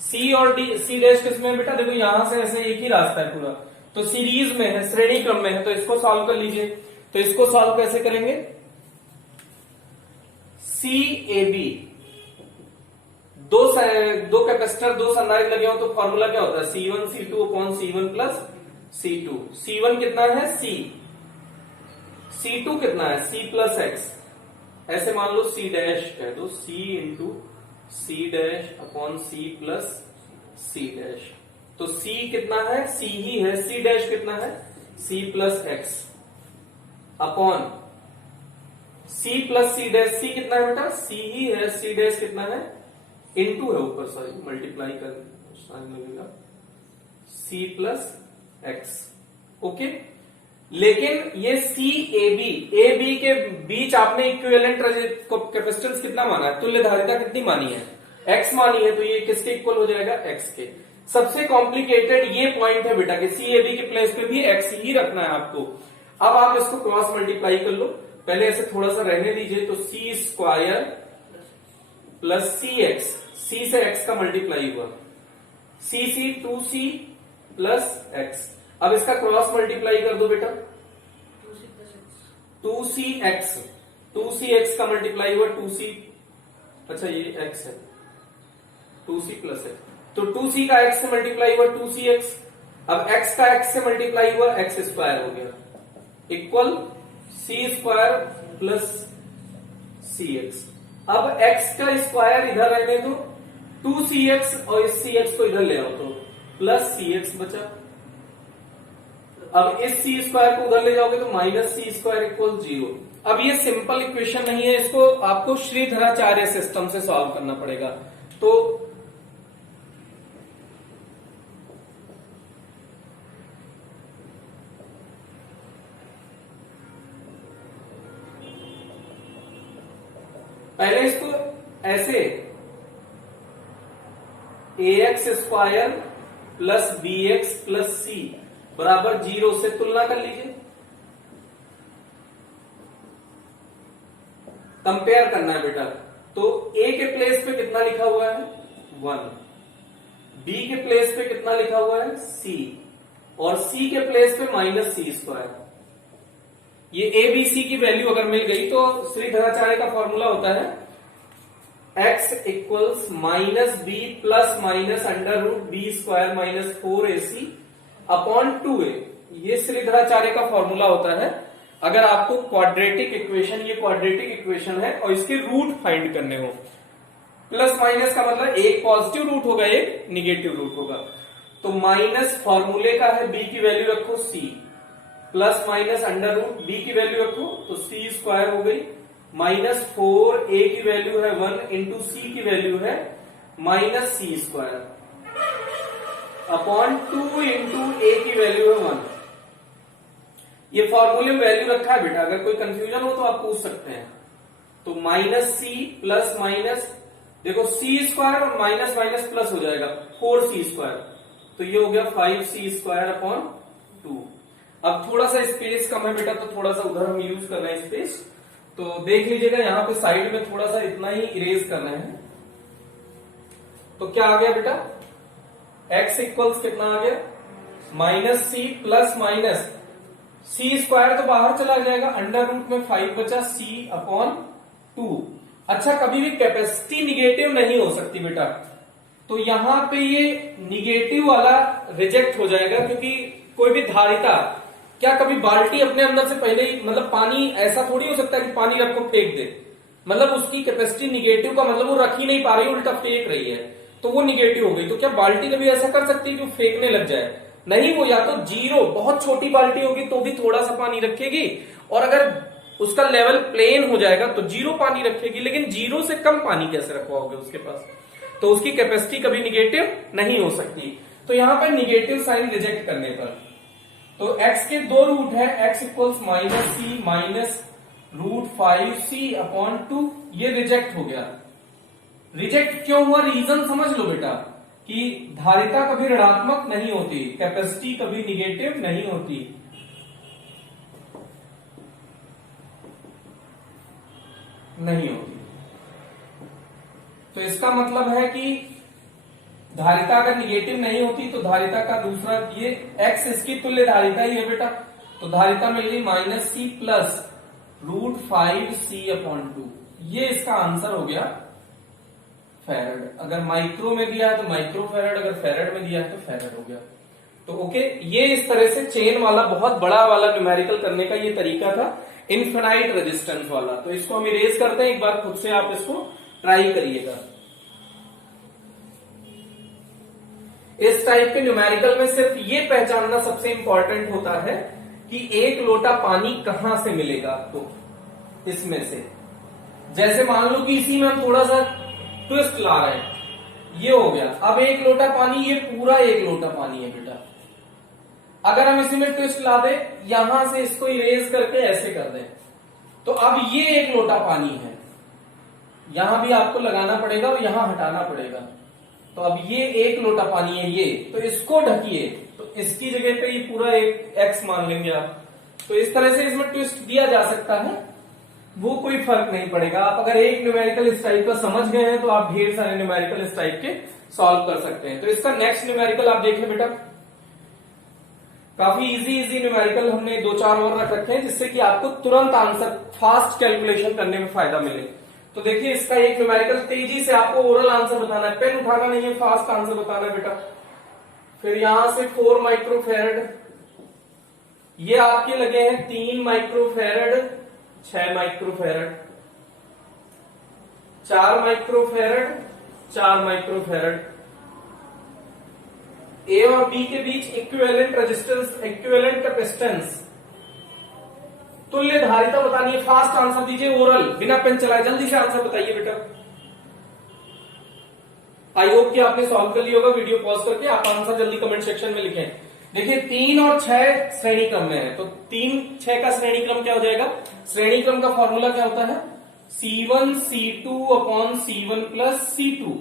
सी और डी, सी डैश किस में है बेटा, देखो यहां से ऐसे एक ही रास्ता है पूरा, तो सीरीज में है, श्रेणी क्रम में है, तो इसको सॉल्व कर लीजिए। तो इसको सॉल्व कैसे करेंगे, सी ए बी, दो कैपेसिटर दो संधारित्र लगे हो तो फॉर्मूला क्या होता है, C1 C2 upon C1 plus C2। C1 कितना है C, C2 कितना है C प्लस एक्स, ऐसे मान लो C डैश कह दो, C into C dash upon C plus C dash. तो C कितना है, C ही है, C डैश कितना है C plus x upon C plus C dash. C कितना है बेटा, C ही है, C डैश कितना है, इनटू है ऊपर, सॉरी मल्टीप्लाई कर लगेगा, C प्लस एक्स। ओके, लेकिन ये सी ए बी के बीच आपने इक्विवेलेंट कैपेसिटेंस कितना माना है, तुल्य धारिता कितनी मानी है, एक्स मानी है, तो ये किसके इक्वल हो जाएगा, एक्स के। सबसे कॉम्प्लिकेटेड ये पॉइंट है बेटा कि सी ए बी के प्लेस पे भी एक्स ही रखना है आपको। अब आप इसको क्रॉस मल्टीप्लाई कर लो, पहले ऐसे थोड़ा सा रहने दीजिए, तो सी स्क्वायर प्लस सी एक्स, सी से एक्स का मल्टीप्लाई हुआ, सी सी 2c प्लस एक्स। अब इसका क्रॉस मल्टीप्लाई कर दो बेटा, 2cx, 2cx का मल्टीप्लाई हुआ 2c, अच्छा ये x है, 2c प्लस एक्स, तो 2c का x से मल्टीप्लाई हुआ 2cx, अब x का x से मल्टीप्लाई हुआ x स्क्वायर हो गया, equal c square plus cx। अब x का स्क्वायर इधर रहने दो, 2cx और इस cx को इधर ले आओ तो प्लस cx बचा। अब इस सी स्क्वायर को उधर ले जाओगे तो माइनस सी स्क्वायर इक्वल 0। अब ये सिंपल इक्वेशन नहीं है, इसको आपको श्रीधराचार्य सिस्टम से सॉल्व करना पड़ेगा। तो पहले इसको ऐसे ax square plus bx plus c बराबर 0 से तुलना कर लीजिए, कंपेयर करना है बेटा। तो a के प्लेस पे कितना लिखा हुआ है 1, b के प्लेस पे कितना लिखा हुआ है c, और c के प्लेस पे माइनस सी स्क्वायर। ये a b c की वैल्यू अगर मिल गई तो श्रीधराचार्य का फॉर्मूला होता है x equals minus B plus minus under root B square minus 4ac upon 2a। ये श्रीधराचार्य का फॉर्मूला होता है अगर आपको क्वाड्रेटिक इक्वेशन, ये क्वाड्रेटिक इक्वेशन है और इसके रूट फाइंड करने हो। प्लस माइनस का मतलब एक पॉजिटिव रूट होगा एक निगेटिव रूट होगा। तो माइनस फॉर्मूले का है b की वैल्यू रखो c, plus minus under root b की वैल्यू रखो तो c स्क्वायर हो गई, माइनस 4a की वैल्यू है 1 इंटू c की वैल्यू है माइनस सी स्क्वायर अपॉन 2 इंटू ए की वैल्यू है 1। ये फॉर्मूले में वैल्यू रखा है बेटा, अगर कोई कंफ्यूजन हो तो आप पूछ सकते हैं। तो माइनस सी प्लस माइनस, देखो सी स्क्वायर और माइनस माइनस प्लस हो जाएगा 4c स्क्वायर, तो ये हो गया 5c स्क्वायर अपॉन 2। अब थोड़ा सा स्पेस कम है बेटा, तो थोड़ा सा उधर हम यूज कर रहे हैं स्पेस, तो देख लीजिएगा यहाँ पे साइड में थोड़ा सा इतना ही इरेज करना है। तो क्या आ गया बेटा, x इक्वल्स कितना आ गया माइनस सी प्लस माइनस सी स्क्वायर तो बाहर चला जाएगा, अंडर रूट में 5 बचा c अपॉन 2। अच्छा, कभी भी कैपेसिटी निगेटिव नहीं हो सकती बेटा, तो यहां पे ये निगेटिव वाला रिजेक्ट हो जाएगा, क्योंकि कोई भी धारिता, क्या कभी बाल्टी अपने अंदर से पहले ही, मतलब पानी ऐसा थोड़ी हो सकता है कि पानी रखो फेंक दे, मतलब उसकी कैपेसिटी निगेटिव का मतलब वो रख ही नहीं पा रही, उल्टा फेंक रही है, तो वो निगेटिव हो गई। तो क्या बाल्टी कभी ऐसा कर सकती है कि वो फेंकने लग जाए? नहीं, वो या तो जीरो, बहुत छोटी बाल्टी होगी तो भी थोड़ा सा पानी रखेगी, और अगर उसका लेवल प्लेन हो जाएगा तो जीरो पानी रखेगी, लेकिन जीरो से कम पानी कैसे रखवाओगे उसके पास? तो उसकी कैपेसिटी कभी निगेटिव नहीं हो सकती। तो यहां पर निगेटिव साइन रिजेक्ट करने पर तो x के दो रूट है, x equals -c minus √5c/2, ये रिजेक्ट हो गया। रिजेक्ट क्यों हुआ, रीजन समझ लो बेटा, कि धारिता कभी ऋणात्मक नहीं होती, कैपेसिटी कभी निगेटिव नहीं होती। नहीं होती। तो इसका मतलब है कि धारिता अगर निगेटिव नहीं होती तो धारिता का दूसरा, ये x इसकी तुल्य धारिता ही है बेटा, तो धारिता मिल गई -c प्लस √5c/2। ये इसका आंसर हो गया फैरड। अगर माइक्रो में दिया है तो माइक्रो फैरड, अगर फैरड में दिया है तो फैरड हो गया। तो ओके, ये इस तरह से चेन वाला बहुत बड़ा वाला न्यूमेरिकल करने का ये तरीका था, इनफिनाइट रेजिस्टेंस वाला। तो इसको हम इरेज करते हैं, एक बार खुद से आप इसको ट्राई करिएगा। इस टाइप के न्यूमेरिकल में सिर्फ ये पहचानना सबसे इंपॉर्टेंट होता है कि एक लोटा पानी कहां से मिलेगा आपको, इसमें से। जैसे मान लो कि इसी में हम थोड़ा सा ट्विस्ट ला रहे हैं, ये हो गया। अब एक लोटा पानी, ये पूरा एक लोटा पानी है बेटा। अगर हम इसी में ट्विस्ट ला दें, यहां से इसको इरेज करके ऐसे कर दें, तो अब ये एक लोटा पानी है, यहां भी आपको लगाना पड़ेगा और यहां हटाना पड़ेगा। तो अब ये एक लोटा पानी है ये, तो इसको ढकिए, तो इसकी जगह पे ये पूरा एक x मान लेंगे आप। तो इस तरह से इसमें ट्विस्ट दिया जा सकता है, वो कोई फर्क नहीं पड़ेगा। आप अगर एक न्यूमेरिकल इस टाइप का समझ गए हैं तो आप ढेर सारे न्यूमेरिकल इस टाइप के सॉल्व कर सकते हैं। तो इसका नेक्स्ट न्यूमेरिकल आप देखें बेटा, काफी इजी न्यूमेरिकल हमने 2-4 और रख रखे हैं, जिससे कि आपको तुरंत आंसर, फास्ट कैलकुलेशन करने में फायदा मिले। तो देखिए, इसका एक न्यूमेरिकल तेजी से आपको ओरल आंसर बताना है, पेन उठाना नहीं है, फास्ट आंसर बताना है बेटा। फिर यहां से 4 माइक्रोफैरड, ये आपके लगे हैं 3 माइक्रोफैरड, 6 माइक्रोफैरड, 4 माइक्रोफैरड, 4 माइक्रोफैरड। ए और बी के बीच इक्विवेलेंट रेजिस्टेंस, इक्विवेलेंट कैपेसिटेंस, तुल्य धारिता बतानी है। फास्ट आंसर दीजिए, ओरल, बिना पेन चलाए जल्दी से आंसर बताइए बेटा। आई होप कि आपने सॉल्व कर लिया होगा, वीडियो पॉज करके आप आंसर जल्दी कमेंट सेक्शन में लिखें। देखिए, 3 और 6 श्रेणी क्रम में है, तो 3-6 का श्रेणी क्रम क्या हो जाएगा? श्रेणी क्रम का फॉर्मूला क्या होता है? C1 C2/C1 plus C2।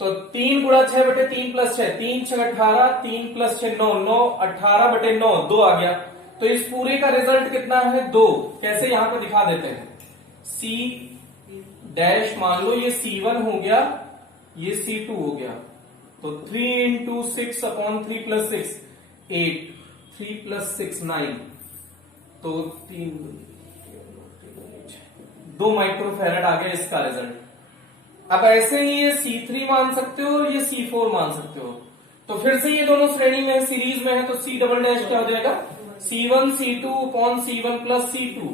तो 3 गुणा 6 बटे 3 प्लस 6, 3 6 18, 3 प्लस 6 9, 9 18 बटे 9, 2 आ गया। तो इस पूरे का रिजल्ट कितना है? 2। कैसे, यहां पर दिखा देते हैं। C' मान लो ये C1 हो गया, ये C2 हो गया, तो 3 × 6/3 प्लस 6 8, 3 प्लस 6 9, तो 2 माइक्रोफैरड आ गया इसका रिजल्ट। अब ऐसे ही ये C3 मान सकते हो, ये C4 मान सकते हो। तो फिर से ये दोनों श्रेणी में, सीरीज में है, तो C" क्या हो जाएगा? C1 C2/C1 plus C2,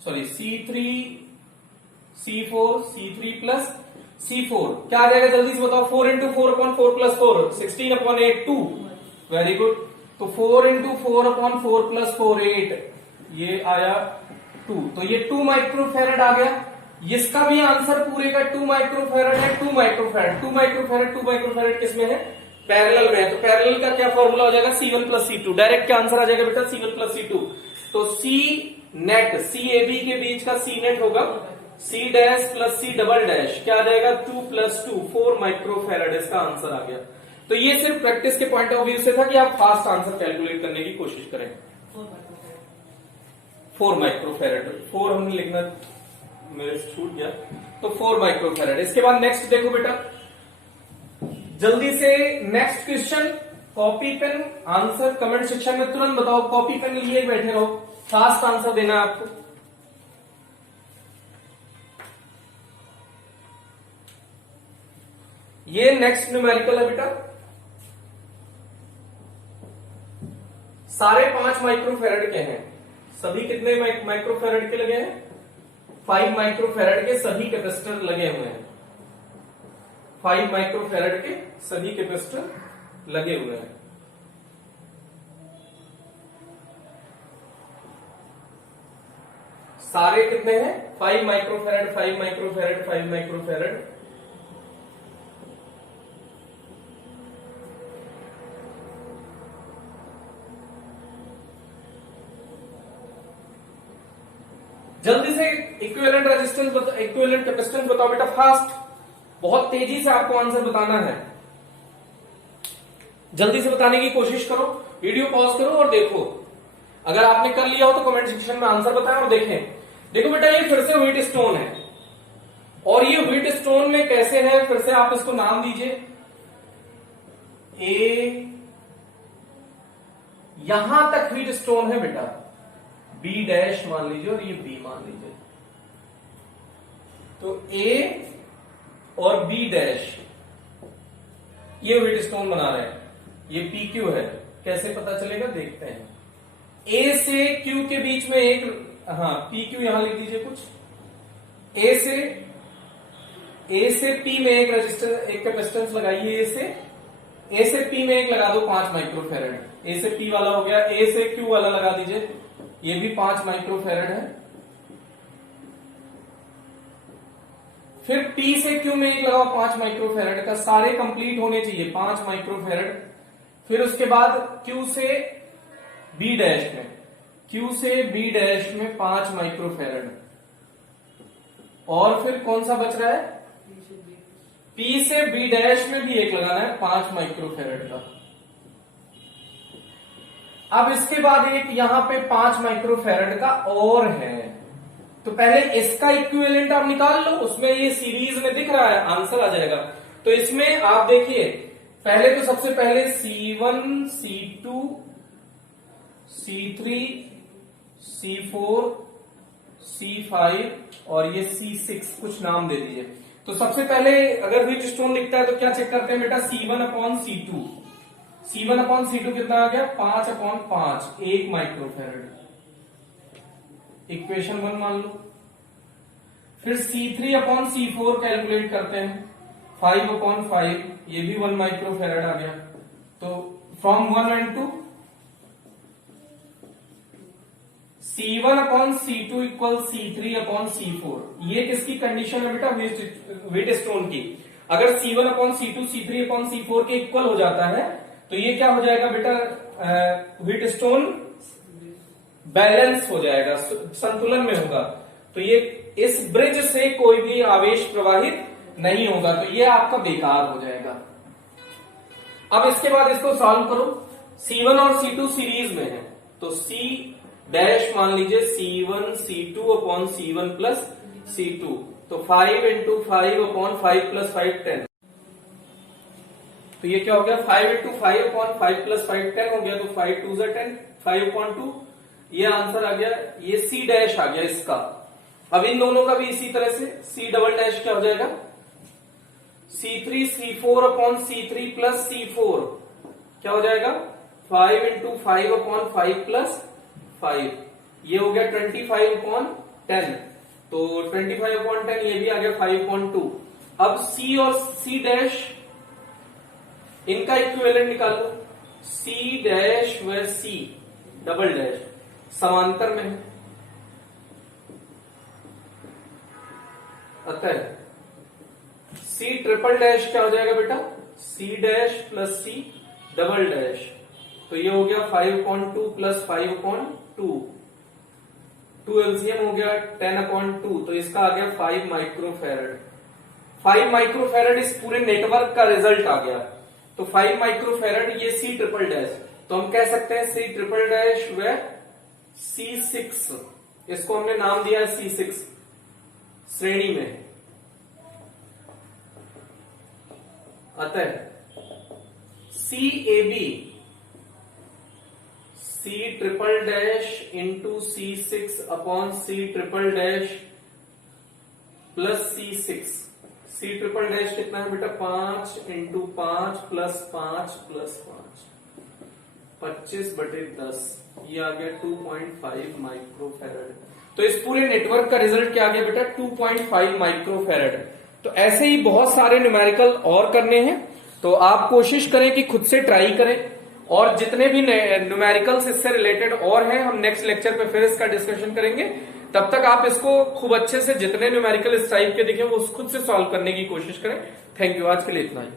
sorry C3 C4 C3 plus C4 क्या आ जाएगा? जल्दी से बताओ। 4 × 4/4 प्लस 4, 16/8 2। Very good. तो 4 × 4/4 प्लस 4 8, ये आया 2। तो ये 2 माइक्रोफैरड आ गया। इसका भी आंसर पूरे का 2 माइक्रोफैरड है। 2 माइक्रोफैरड 2 माइक्रोफैरड 2 माइक्रोफैरड किसमें है? पैरेलल में है। तो पैरेलल का क्या फॉर्मूला हो जाएगा? C1 plus C2। डायरेक्ट क्या आंसर आ जाएगा बेटा? C1 plus C2। तो C नेट, CAB के बीच का C नेट होगा C' plus C double dash, क्या आ जाएगा? 2 + 2 4 माइक्रोफैरड, इसका आंसर आ गया। तो ये सिर्फ प्रैक्टिस के पॉइंट ऑफ व्यू से था कि आप फास्ट आंसर कैलकुलेट करने की कोशिश करें। 4 माइक्रोफैरड, 4 हमने लिखना मेरे से छूट गया, तो 4 माइक्रोफैरड। इसके बाद नेक्स्ट देखो बेटा, जल्दी से next question. Copy pen, answer comment section में तुरंत बताओ। कॉपी पेन लिए बैठे रहो, फास्ट आंसर देना है आपको। ये नेक्स्ट न्यूमेरिकल है बेटा, सारे 5 माइक्रोफैरड के हैं। सभी कितने माइक्रोफैरड के लगे हैं? 5 माइक्रोफैरड के सभी कैपेसिटर लगे हुए हैं। 5 माइक्रोफैरड के सभी कैपेसिटर लगे हुए हैं। सारे कितने हैं? 5 माइक्रोफैरड 5 माइक्रोफैरड 5 माइक्रोफैरड। जल्दी से इक्विवेलेंट रेजिस्टेंस, इक्विवेलेंट कैपेसिटेंस बताओ बेटा, फास्ट, बहुत तेजी से आपको आंसर बताना है। जल्दी से बताने की कोशिश करो, वीडियो पॉज करो और देखो। अगर आपने कर लिया हो तो कमेंट सेक्शन में आंसर बताएं और देखें। देखो बेटा, ये फिर से व्हीट स्टोन है, और ये व्हीट स्टोन में कैसे है, फिर से आप इसको नाम दीजिए। ए, यहां तक व्हीट स्टोन है बेटा, बी डैश मान लीजिए और ये बी मान लीजिए। तो ए और बी डैश ये व्हीट स्टोन बना रहे हैं, ये पी क्यू है। कैसे पता चलेगा देखते हैं। ए से क्यू के बीच में एक, हाँ पी क्यू यहां लिख दीजिए कुछ। ए से पी में एक रेजिस्टेंस, एक कैपेसिटेंस लगाइए। ए से पी में एक लगा दो 5 माइक्रोफेरेड। ए से पी वाला हो गया, ए से क्यू वाला लगा दीजिए, ये भी 5 माइक्रोफेरेड है। फिर P से Q में एक लगाओ 5 माइक्रोफेरेड का, सारे कंप्लीट होने चाहिए 5 माइक्रोफेरेड। फिर उसके बाद Q से B डैश में, Q से B डैश में 5 माइक्रोफेरेड, और फिर कौन सा बच रहा है, P से B डैश में भी एक लगाना है 5 माइक्रोफेरेड का। अब इसके बाद एक यहां पे 5 माइक्रोफेरेड का और है, तो पहले इसका इक्विवेलेंट आप निकाल लो, उसमें ये सीरीज में दिख रहा है, आंसर आ जाएगा। तो इसमें आप देखिए, पहले तो सबसे पहले C1, C2, C3, C4, C5 और ये C6 कुछ नाम दे दीजिए। तो सबसे पहले अगर व्हीट स्टोन लिखता है तो क्या चेक करते हैं बेटा, C1/C2। C1/C2 कितना आ गया, 5/5, 1 माइक्रोफेरेड, इक्वेशन 1 मान लो। फिर C3/C4 कैलकुलेट करते हैं, 5/5, ये भी 1 माइक्रोफेरेड आ गया। तो from 1 and 2, C1/C2 equal C3/C4। ये किसकी कंडीशन है बेटा, व्हीट स्टोन की। अगर C1/C2 C3/C4 के इक्वल हो जाता है तो ये क्या हो जाएगा बेटा, व्हीट स्टोन बैलेंस हो जाएगा, संतुलन में होगा। तो ये इस ब्रिज से कोई भी आवेश प्रवाहित नहीं होगा, तो ये आपका बेकार हो जाएगा। अब इसके बाद इसको सॉल्व करो। C1 और C2 सीरीज में है, तो C डैश मान लीजिए C1 C2/C1 प्लस C2, तो 5 into 5/5 प्लस 5 10। तो ये क्या हो गया, 5 into 5/5 प्लस 5 10 हो गया, तो 5 2 10, 5/2, ये आंसर आ गया। ये C डैश आ गया इसका। अब इन दोनों का भी इसी तरह से C डबल डैश क्या हो जाएगा, C3 C4/C3 प्लस C4 क्या हो जाएगा, 5 into 5/5 प्लस 5, ये हो गया 25/10। तो 25/10 ये भी आ गया 5/2। अब C और C डैश इनका इक्विवेलेंट निकाल लो। C डैश व C डबल डैश समांतर में है, अतः C ट्रिपल डैश क्या हो जाएगा बेटा, C dash plus C double dash. तो ये हो गया 5/2 प्लस 5/2, 2 एलसीएम हो गया 10/2, तो इसका आ गया 5 माइक्रोफेरेड। 5 माइक्रोफेरेड इस पूरे नेटवर्क का रिजल्ट आ गया। तो 5 माइक्रोफेरेड ये C ट्रिपल डैश, तो हम कह सकते हैं C ट्रिपल डैश व C6, इसको हमने नाम दिया है C6 श्रेणी में। अतः CAB C triple dash into C6/C triple dash plus C6। C triple dash कितना है बेटा, 5 into 5 प्लस 5 प्लस 5, 25/10, ये आ गया 2.5 माइक्रोफेरेड। तो इस पूरे नेटवर्क का रिजल्ट क्या आ गया बेटा, 2.5 माइक्रोफेरेड। तो ऐसे ही बहुत सारे न्यूमेरिकल और करने हैं, तो आप कोशिश करें कि खुद से ट्राई करें, और जितने भी न्यूमेरिकल्स इससे रिलेटेड और हैं हम नेक्स्ट लेक्चर पे फिर इसका डिस्कशन करेंगे। तब तक आप इसको खूब अच्छे से जितने न्यूमेरिकल इस टाइप के दिखे वो खुद से सॉल्व करने की कोशिश करें। थैंक यू, आज के लिए इतना ही।